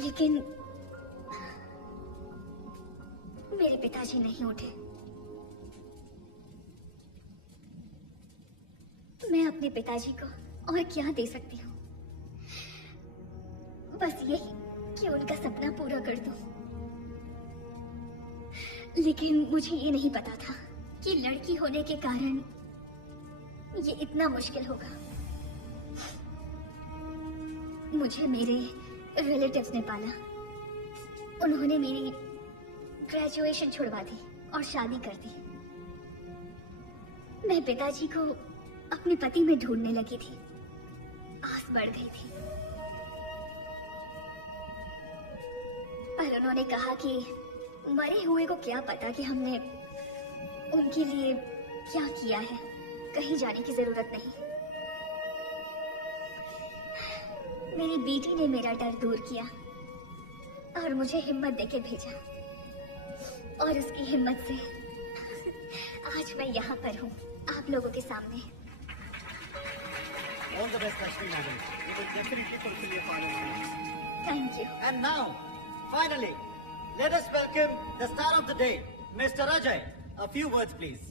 लेकिन मेरे पिताजी नहीं उठे। मैं अपने पिताजी को और क्या दे सकती हूँ? बस यही कि उनका सपना पूरा कर दूं। लेकिन मुझे ये नहीं पता था कि लड़की होने के कारण ये इतना मुश्किल होगा। मुझे मेरे रिलेटिव्स ने पाला। उन्होंने मेरी ग्रेजुएशन छुड़वा दी और शादी कर दी। मैं पिताजी को अपने पति में ढूंढने लगी थी। आस बढ़ गई थी, पर उन्होंने कहा कि मरे हुए को क्या पता कि हमने उनके लिए क्या किया है, कहीं जाने की जरूरत नहीं। मेरी बेटी ने मेरा डर दूर किया और मुझे हिम्मत देके भेजा, और उसकी हिम्मत से आज मैं यहाँ पर हूँ आप लोगों के सामने। All the best, Lakshmi madam. You will definitely fulfill your father's dreams. Thank you. And now, finally, let us welcome the star of the day, Mr. Ajay. A few words, please.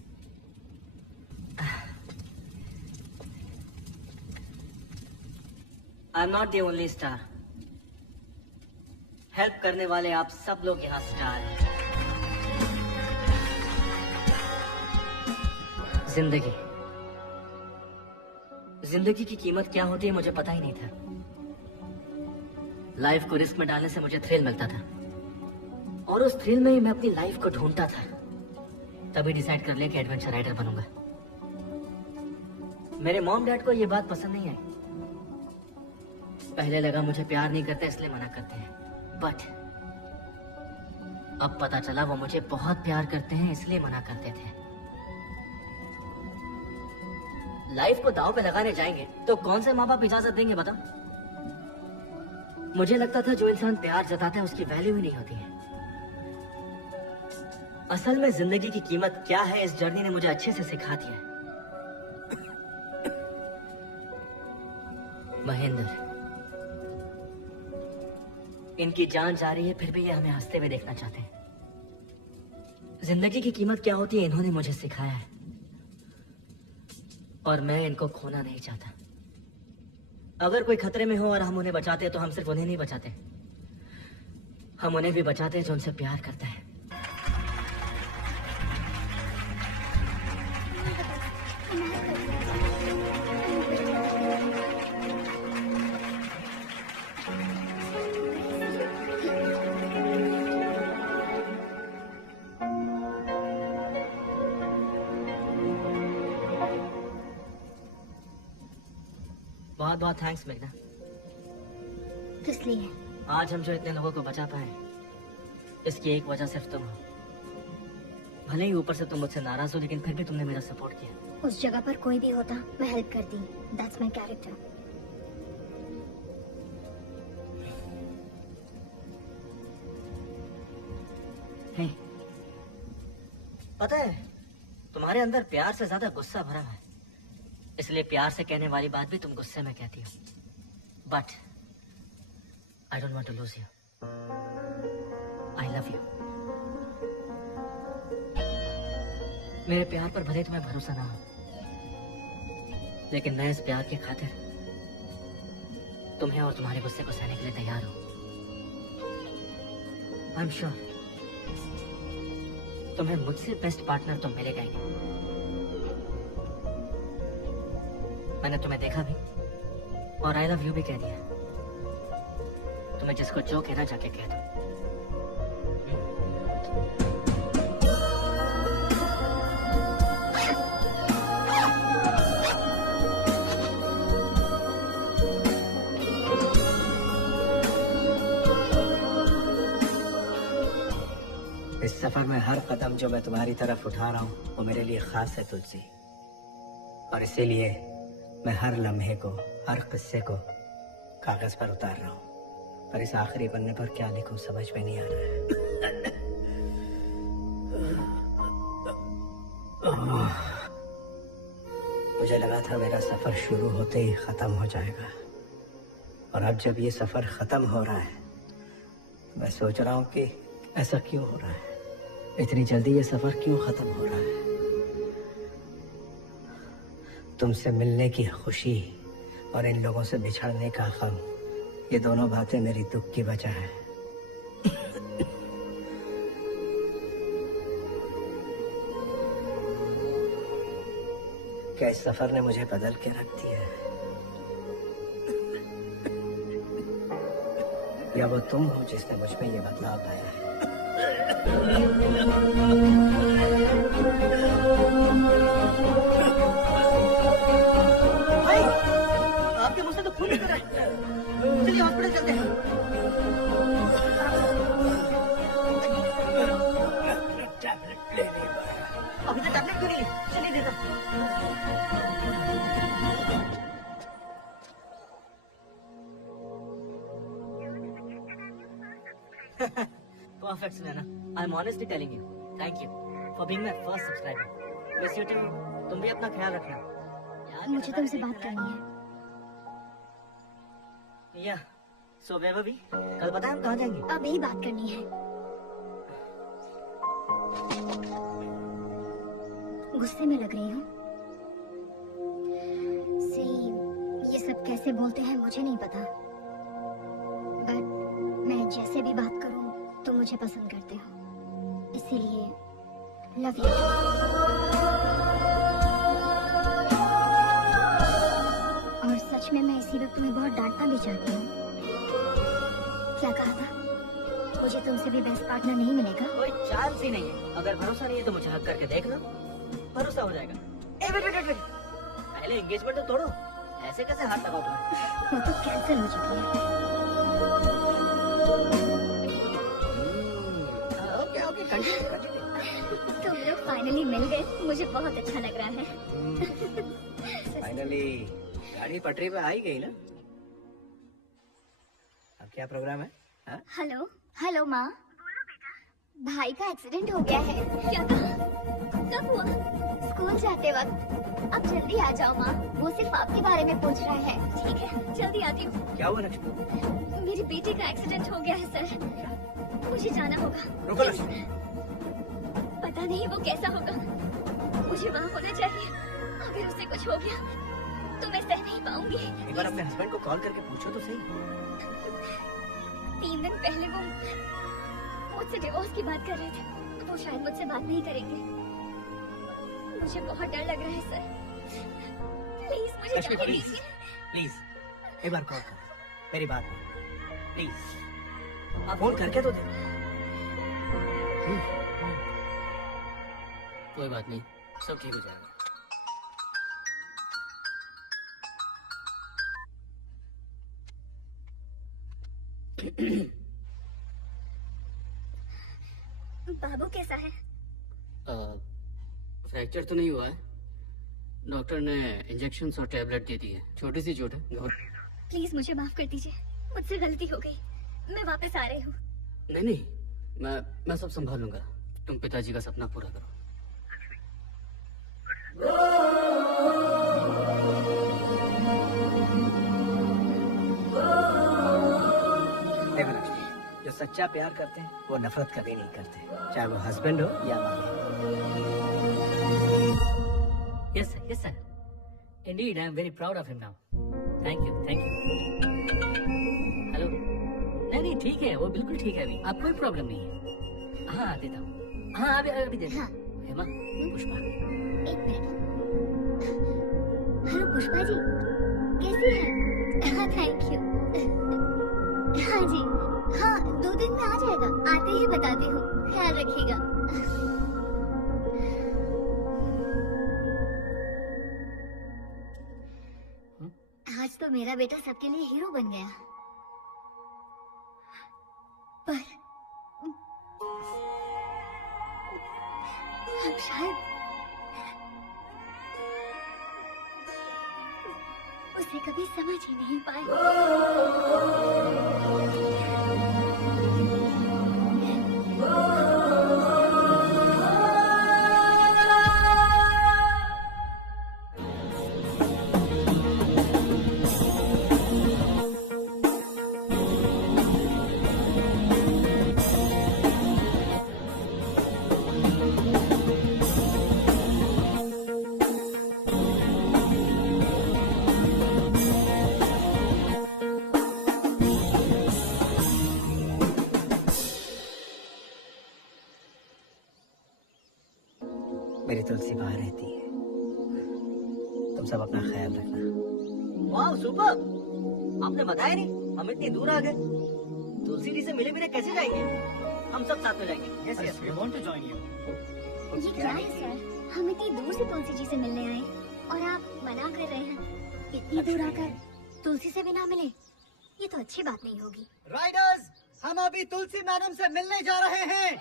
I'm not the only star. Help करने वाले आप सब लोग यहाँ star हैं। जिंदगी की कीमत क्या होती है मुझे पता ही नहीं था। लाइफ को रिस्क में डालने से मुझे थ्रिल मिलता था, और उस थ्रिल में ही मैं अपनी लाइफ को ढूंढता था। तभी डिसाइड कर लिया कि एडवेंचर राइडर बनूंगा। मेरे मॉम डैड को ये बात पसंद नहीं आई। पहले लगा मुझे प्यार नहीं करते इसलिए मना करते हैं, बट अब पता चला वो मुझे बहुत प्यार करते हैं इसलिए मना करते थे। लाइफ को दांव पे लगाने जाएंगे तो कौन से माँ बाप इजाजत देंगे बताओ? मुझे लगता था जो इंसान प्यार जताता है उसकी वैल्यू ही नहीं होती है। असल में जिंदगी की कीमत क्या है इस जर्नी ने मुझे अच्छे से सिखा दिया है। महेंद्र, इनकी जान जा रही है फिर भी ये हमें हंसते हुए देखना चाहते हैं। जिंदगी की कीमत क्या होती है इन्होंने मुझे सिखाया है, और मैं इनको खोना नहीं चाहता। अगर कोई खतरे में हो और हम उन्हें बचाते हैं तो हम सिर्फ उन्हें नहीं बचाते, हम उन्हें भी बचाते हैं जो उनसे प्यार करता है। बहुत बहुत थैंक्स मेघना। किस लिए? आज हम जो इतने लोगों को बचा पाए इसकी एक वजह सिर्फ तुम हो। भले ही ऊपर से तुम मुझसे नाराज हो लेकिन फिर भी तुमने मेरा सपोर्ट किया। उस जगह पर कोई भी होता मैं हेल्प करती। That's my character. हे, पता है तुम्हारे अंदर प्यार से ज्यादा गुस्सा भरा है, इसलिए प्यार से कहने वाली बात भी तुम गुस्से में कहती हो। But I don't want to lose you. I love you. मेरे प्यार पर भले तुम्हें भरोसा ना हो, लेकिन मैं इस प्यार की खातिर तुम्हें और तुम्हारे गुस्से को सहने के लिए तैयार हूं। आई एम श्योर तुम्हें मुझसे बेस्ट पार्टनर तो मिलेगा ही नहीं। मैंने तुम्हें देखा भी और आई लव यू भी कह दिया। तुम्हें जिसको जो कहना जाके कह दो। इस सफर में हर कदम जो मैं तुम्हारी तरफ उठा रहा हूँ वो मेरे लिए खास है तुलसी, और इसीलिए मैं हर लम्हे को, हर किस्से को कागज पर उतार रहा हूँ। पर इस आखिरी पन्ने पर क्या लिखूं समझ में नहीं आ रहा है। मुझे लगा था मेरा सफर शुरू होते ही खत्म हो जाएगा, और अब जब ये सफर खत्म हो रहा है मैं सोच रहा हूँ कि ऐसा क्यों हो रहा है, इतनी जल्दी ये सफर क्यों खत्म हो रहा है। तुमसे मिलने की खुशी और इन लोगों से बिछड़ने का गम, ये दोनों बातें मेरी दुख की वजह है। क्या इस सफर ने मुझे बदल के रख दिया है, या वो तुम हो जिसने मुझ में ये बदलाव लाया है। भाई, आपके मुंह से तो खून निकल रहा है। चलिए हॉस्पिटल चलते हैं। अभी तक टैबलेट क्यों नहीं ली? चलिए देता। Perfect, Sunaina. I'm honestly telling you. Thank you for being my first subscriber. Miss you too. तुम भी अपना ख्याल रखना। मुझे तुमसे बात करनी है। या, so वैभवी, कल पता है हम कहाँ जाएंगे? अभी बात करनी है। गुस्से में लग रही हूँ। ये सब कैसे बोलते हैं मुझे नहीं पता, बट मैं जैसे भी बात करूं तुम मुझे पसंद करते हो, इसीलिए लव यू। और सच में मैं इसी वक्त तुम्हें बहुत डांटना भी चाहती हूँ। क्या कहा था? मुझे तुमसे भी बेस्ट पार्टनर नहीं मिलेगा? कोई चांस ही नहीं है। अगर भरोसा नहीं है तो मुझे हक करके देख लो, भरोसा हो जाएगा। वेट, पहले एंगेजमेंट तो तोड़ो, ऐसे कैसे हाथ लगाओ तुम्हें? वो तो कैंसिल हो चुकी है। Okay, continue. तुम लोग फाइनली मिल गए, मुझे बहुत अच्छा लग रहा है। फाइनली गाड़ी पटरी पे आ ही गई ना। अब क्या प्रोग्राम है? हाँ? हेलो हेलो माँ। भाई का एक्सीडेंट हो गया है। क्या कहा? कब हुआ? स्कूल जाते वक्त। अब जल्दी आ जाओ माँ, वो सिर्फ आपके बारे में पूछ रहा है। ठीक है, जल्दी आती हूँ। क्या हुआ लक्ष्मी? मेरी बेटी का एक्सीडेंट हो गया है सर, मुझे जाना होगा। रुको लक्ष्मी। पता नहीं वो कैसा होगा, मुझे वहाँ होना चाहिए। अगर उसे कुछ हो गया तो मैं सह नहीं पाऊंगी। एक बार अपने हस्बैंड को कॉल करके पूछो तो सही। 3 दिन पहले वो मुझसे डिवोर्स की बात कर रहे थे, वो शायद मुझसे बात नहीं करेंगे। मुझे बहुत डर लग रहा है सर, प्लीज मुझे लक्ष्मी जाने प्लीज, दीजिए। प्लीज एक बार कॉल करो, मेरी बात प्लीज। आप फोन करके तो दे। कोई बात नहीं, सब ठीक हो जाएगा। बाबू कैसा है? फ्रैक्चर तो नहीं हुआ है, डॉक्टर ने इंजेक्शन्स और टैबलेट दे दी है। छोटी सी चोट है। प्लीज मुझे माफ कर दीजिए, मुझसे गलती हो गई, मैं वापस आ रही हूँ। नहीं, मैं सब संभाल लूंगा। तुम पिताजी का सपना पूरा करो। देखो लक्ष्मी, जो सच्चा प्यार करते हैं वो नफरत कभी नहीं करते, चाहे वो हस्बैंड हो या wife. Yes, sir. Indeed, I am very proud of him now. Thank you. Hello. नहीं, ठीक है, वो बिल्कुल ठीक है अभी। आप कोई प्रॉब्लम नहीं है। हाँ, देता हूँ। हाँ, अभी दे दो। हाँ। हेमा, पुष्पा। 1 मिनट। हेलो पुष्पा जी, कैसी हैं? हाँ, थैंक यू। हाँ जी, हाँ 2 दिन में आ जाएगा, आते ही बताती हूँ, ख्याल रखिएगा। आज तो मेरा बेटा सबके लिए हीरो बन गया, पर अब शायद उसे कभी समझ ही नहीं मेरी तुलसी बाहर रहती है, तुम सब अपना ख्याल रखना। वाह सुपर, आपने बताया नहीं, हम इतनी दूर आ गए। तुलसी जी से मिले बिना कैसे जाएंगे? हम सब साथ में जाएंगे। Yes yes, we want to join you. ये क्या है सर, हम इतनी दूर से तुलसी जी से मिलने आए और आप मना कर रहे हैं। इतनी दूर आकर तुलसी से भी ना मिले, ये तो अच्छी बात नहीं होगी। राइडर्स, हम अभी तुलसी मैडम से मिलने जा रहे हैं।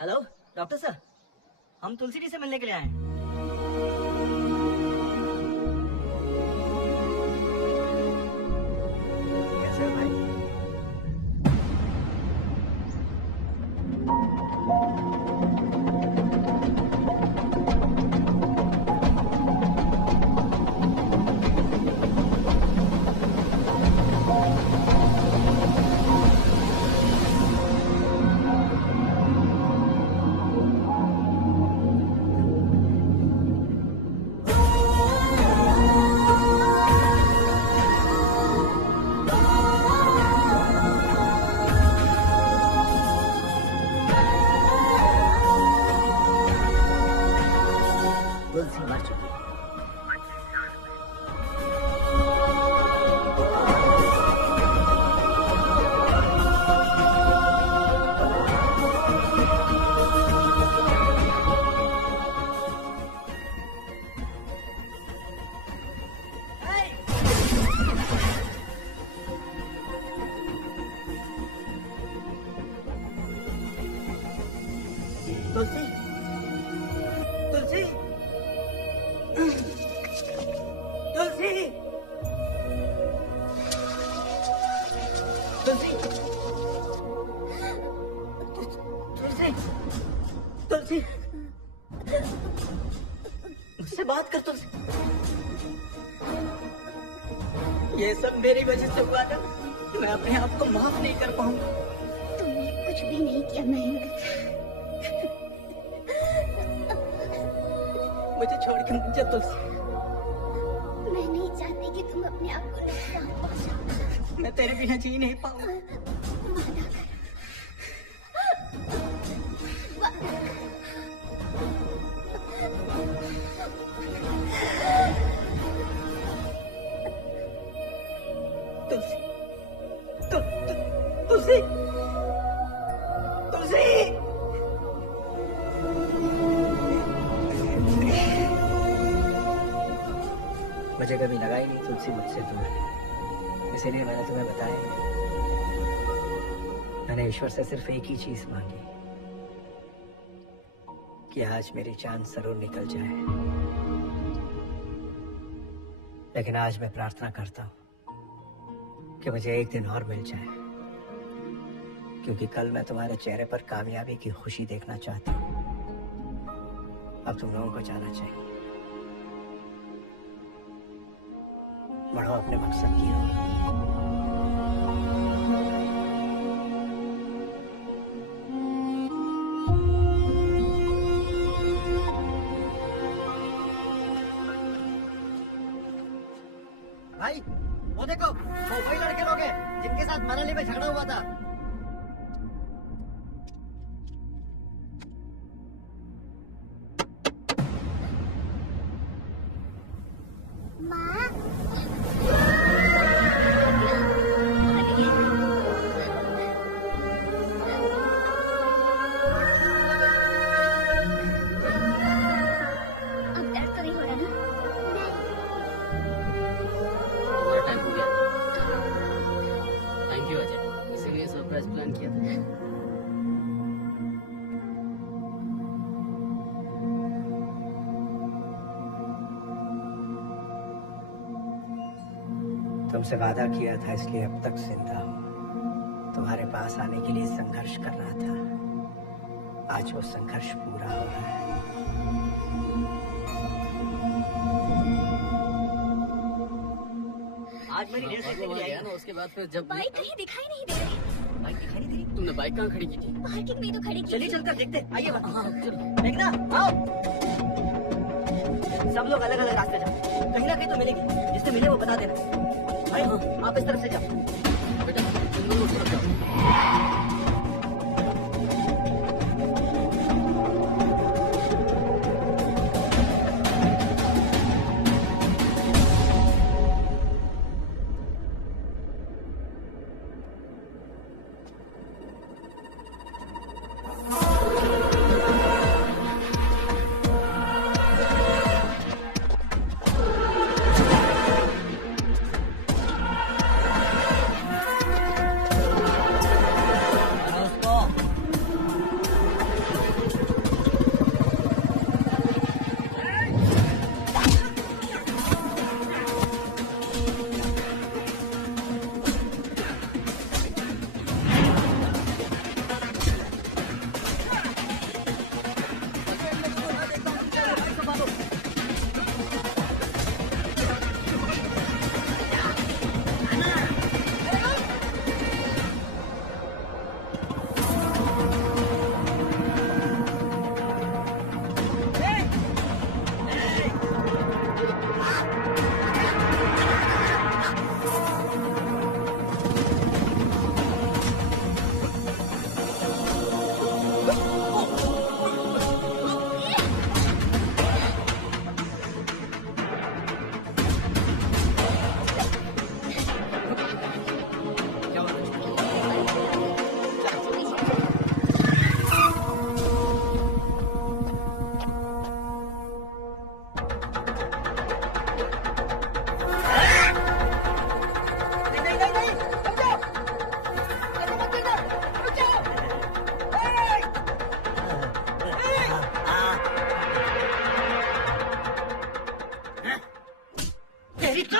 हेलो डॉक्टर सर, हम तुलसी जी से मिलने के लिए आए हैं। कैसे हो भाई? तुलसी, तुलसी, तुलसी, तुलसी, तुलसी, तुलसी, मुझसे बात कर तुलसी। ये सब मेरी वजह से हुआ था। मैं अपने आप को माफ नहीं कर पाऊंगा। तुमने कुछ भी नहीं किया महेंद्र। मुझे छोड़ के मत जा तुलसी। मैं नहीं चाहती कि तुम अपने आप को नुकसान पहुंचाओ। मैं तेरे बिना जी नहीं पाऊंगा। वादा कर। वादा कर। तुलसी, तुलसी, तुलसी, मुझे कभी लगा ही नहीं तुलसी मुझसे दूर है, इसीलिए मैंने तुम्हें बताया। मैंने ईश्वर से सिर्फ एक ही चीज मांगी कि आज मेरी जान जरूर निकल जाए, लेकिन आज मैं प्रार्थना करता हूँ कि मुझे एक दिन और मिल जाए, क्योंकि कल मैं तुम्हारे चेहरे पर कामयाबी की खुशी देखना चाहती हूँ। अब तुम लोगों को जाना चाहिए। बढ़ो अपने मकसद की ओर। भाई वो देखो, वो वही लड़के लोग हैं जिनके साथ मनाली में झगड़ा हुआ था। अब दर्द तो नहीं हो रहा ना? तुम्हारा टाइम हो गया। थैंक यू अजय, इसीलिए सरप्राइज प्लान किया था। तुमसे वादा किया था, इसलिए अब तक जिंदा हूँ। तुम्हारे पास आने के लिए संघर्ष कर रहा था। आज वो संघर्ष पूरा हो रहा है। आज मेरी रेस देखने के लिए आई ना, उसके बाद फिर जब बाइक कहीं दिखाई नहीं दे रही। बाइक दिखाई नहीं दे रही। तुमने बाइक कहाँ खड़ी की थी? पार्किंग में तो खड़ी की चलिए थी। चलकर देखते हैं। आइए हाँ, चलो। मेघना आओ। सब लोग अलग अलग रास्ते जाओ, कहीं ना कहीं तो मिलेगी। जिससे मिले वो बता देना। भाई आप इस तरफ से जाओ। बेटा तुम लोग उस तरफ जाओ।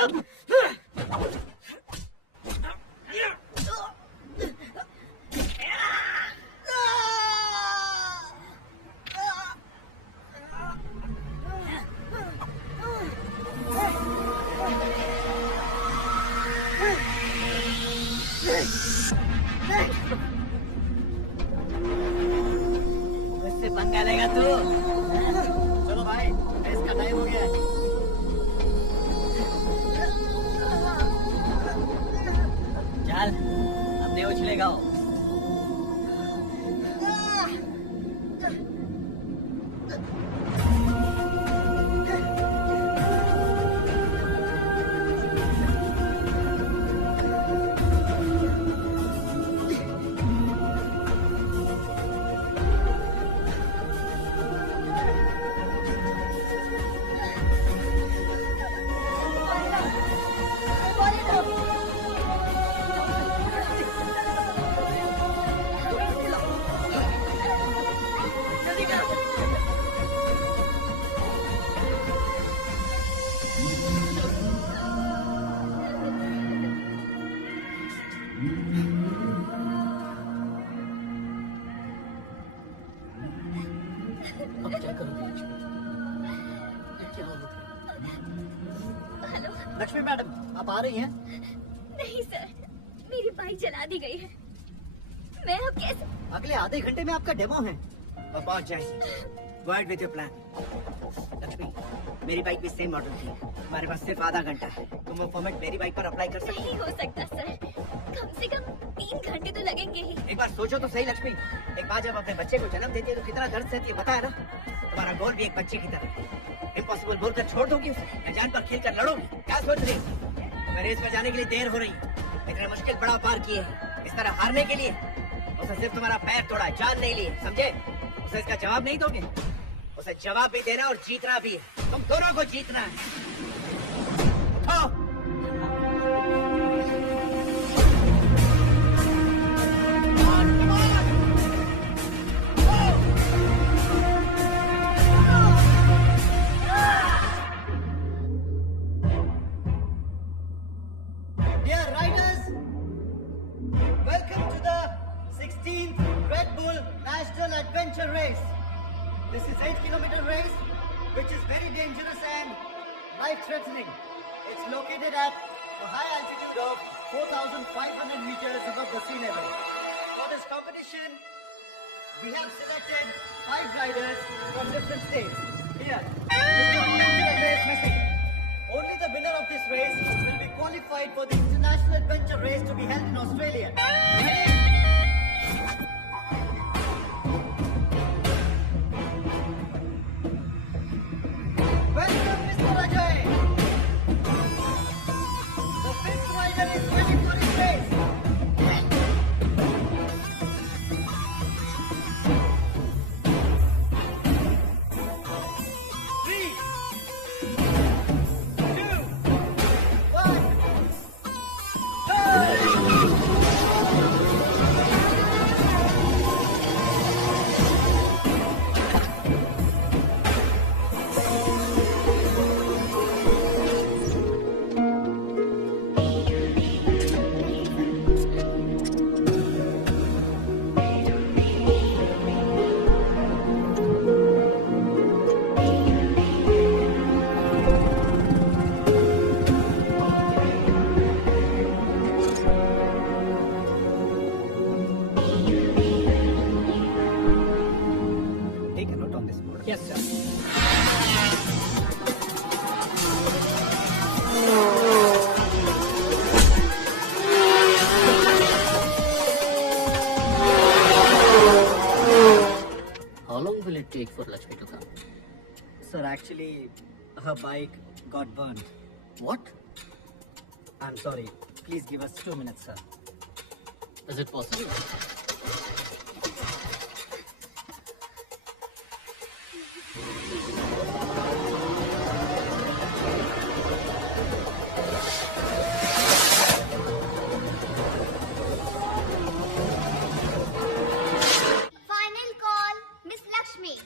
मुझसे पंगा लेगा तू? चलो भाई, रेस का टाइम हो गया है। चल, अब नहीं उछलेगा वो। अब क्या करोगे लक्ष्मी? क्या होगा? हेलो। लक्ष्मी मैडम, आप आ रही हैं? नहीं सर, मेरी बाइक जला दी गई है। मैं अब कैसे? अगले आधे घंटे में आपका डेमो है। अब पहुंच जाए। Go ahead with your plan. Lakshmi, मेरी बाइक भी सेम मॉडल की है। हमारे पास सिर्फ आधा घंटा है। तुम वो फॉर्मेट मेरी बाइक पर अप्लाई कर सकते नहीं हो सकता सर, कम से कम 3 घंटे तो लगेंगे ही। एक बार सोचो तो सही लक्ष्मी, एक माँ जब अपने बच्चे को जन्म देती है तो कितना दर्द सहती है, पता है ना? तुम्हारा गोल भी एक बच्चे की तरह। इम्पॉसिबल बोलकर छोड़ दोगी उसे, या जान पर खेल कर लड़ोगी? क्या सोच रही हो? तुम्हें रेस पर जाने के लिए देर हो रही है। इतने मुश्किल बड़ा पार किए हैं, इस तरह हारने के लिए उसे सिर्फ तुम्हारा पैर तोड़ा, जान नहीं ली, समझे? उसे इसका जवाब नहीं दोगे? उसे जवाब भी देना और जीतना भी है। तुम दोनों को जीतना है। उठो। Dear riders, welcome to the 16th Red Bull National Adventure Race. This is 8-kilometer race, which is very dangerous and life-threatening. It's located at a high altitude of 4,500 meters above the sea level. For this competition, we have selected 5 riders from different states. Here, Mr. Race Messi. Only the winner of this race will be qualified for the International Adventure Race to be held in Australia. Ready? Welcome, Mr. Ajay. The 5th rider is ready for his race. Take a note on this board. Yes, sir. How long will it take for Lakshmi to come? Sir, actually, her bike got burned. What? I'm sorry. Please give us 2 minutes, sir. Is it possible? Final call, Miss Lakshmi.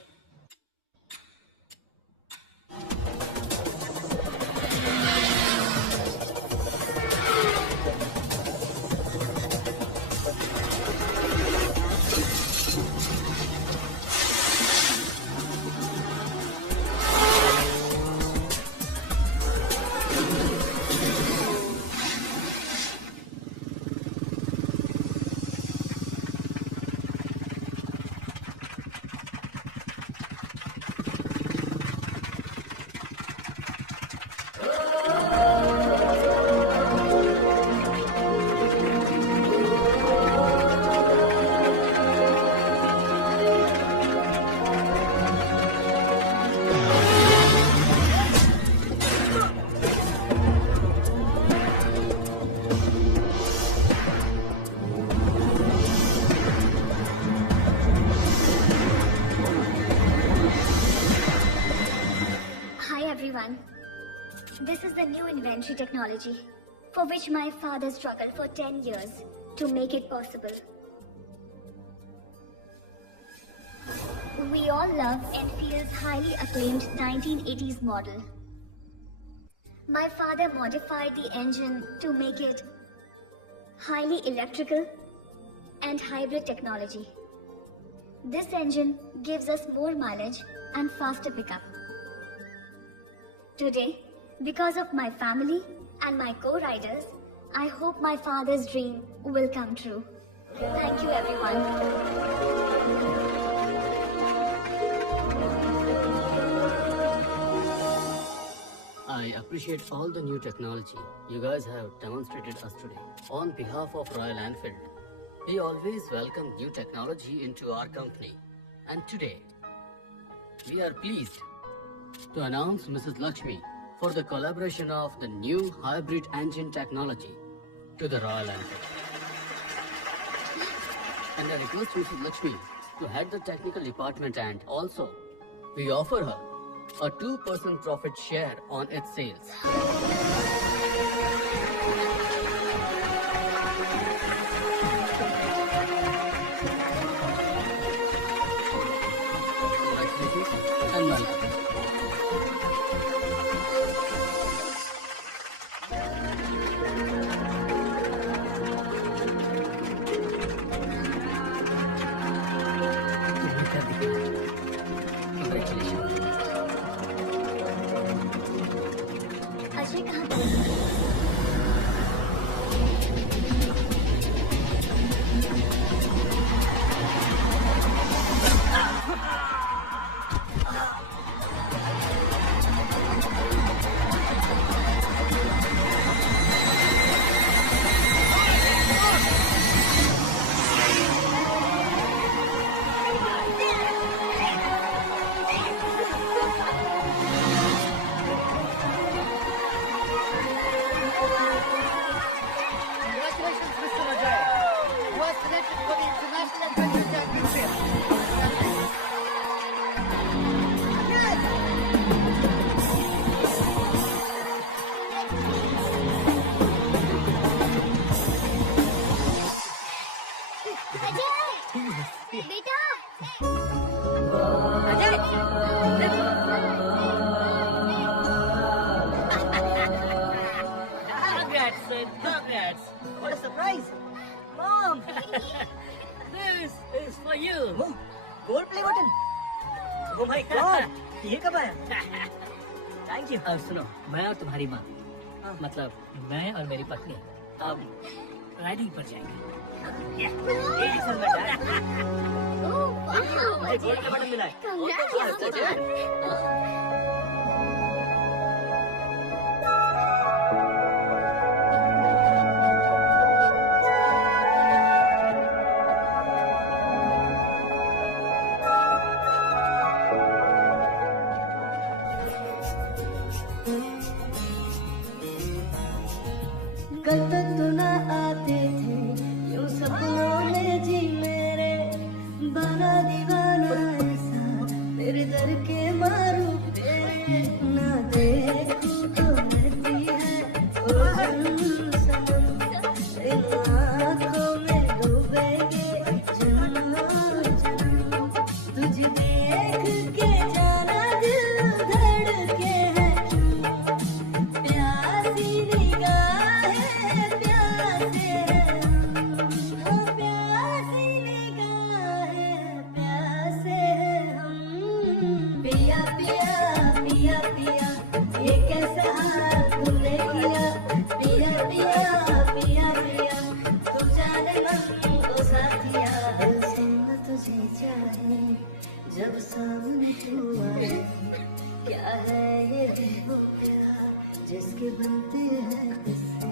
everyone. This is the new inventory technology for which my father struggled for 10 years to make it possible. We all love Enfield's highly acclaimed 1980s model. My father modified the engine to make it highly electrical and hybrid technology. This engine gives us more mileage and faster pickup. Today, because of my family and my co-riders, I hope my father's dream will come true. Thank you, everyone. I appreciate all the new technology you guys have demonstrated us today. On behalf of Royal Enfield, we always welcome new technology into our company. And today, we are pleased to announce Mrs. Lakshmi for the collaboration of the new hybrid engine technology to the Royal Enfield. And I request Mrs. Lakshmi to head the technical department, and also we offer her a 2% profit share on its sales. Congratulations and welcome. Ajay कहाँ गया? Congratulations, Mr. Ajay. You are selected for the International Adventure Championship. Ajay बेटा Congrats, son. Congrats. What a surprise. Mom. This is for you. Gold play button. Oh my God. ये कब आया? Thank you. अब सुनो, मैं और तुम्हारी माँ, मतलब मैं और मेरी पत्नी अब राइडिंग पर जाएंगे। Excellent, बेटा। मुझे गोल्ड का बटन मिला है। कल तक तो ना आते थे यूं सपनों में जी मेरे, बना दीवाना ऐसा तेरे दर के मारू तेरे, ना देखूं तो रहती है ओ सनम, इन आँखों में डूबेंगे जन्मों जन्म, तुझे देख के जाना दिल धड़के है प्यासी निगाहें प्यासे हम, प्यासी निगाहें प्यासे हम, पिया पिया पिया पिया ये कैसा हाल तूने किया, पिया पिया पिया पिया तू जाने मन को साथिया, दिल से न तुझे चाहे जब सामने तू आए, क्या है ये वो प्यार जिसके बनते हैं किस्से।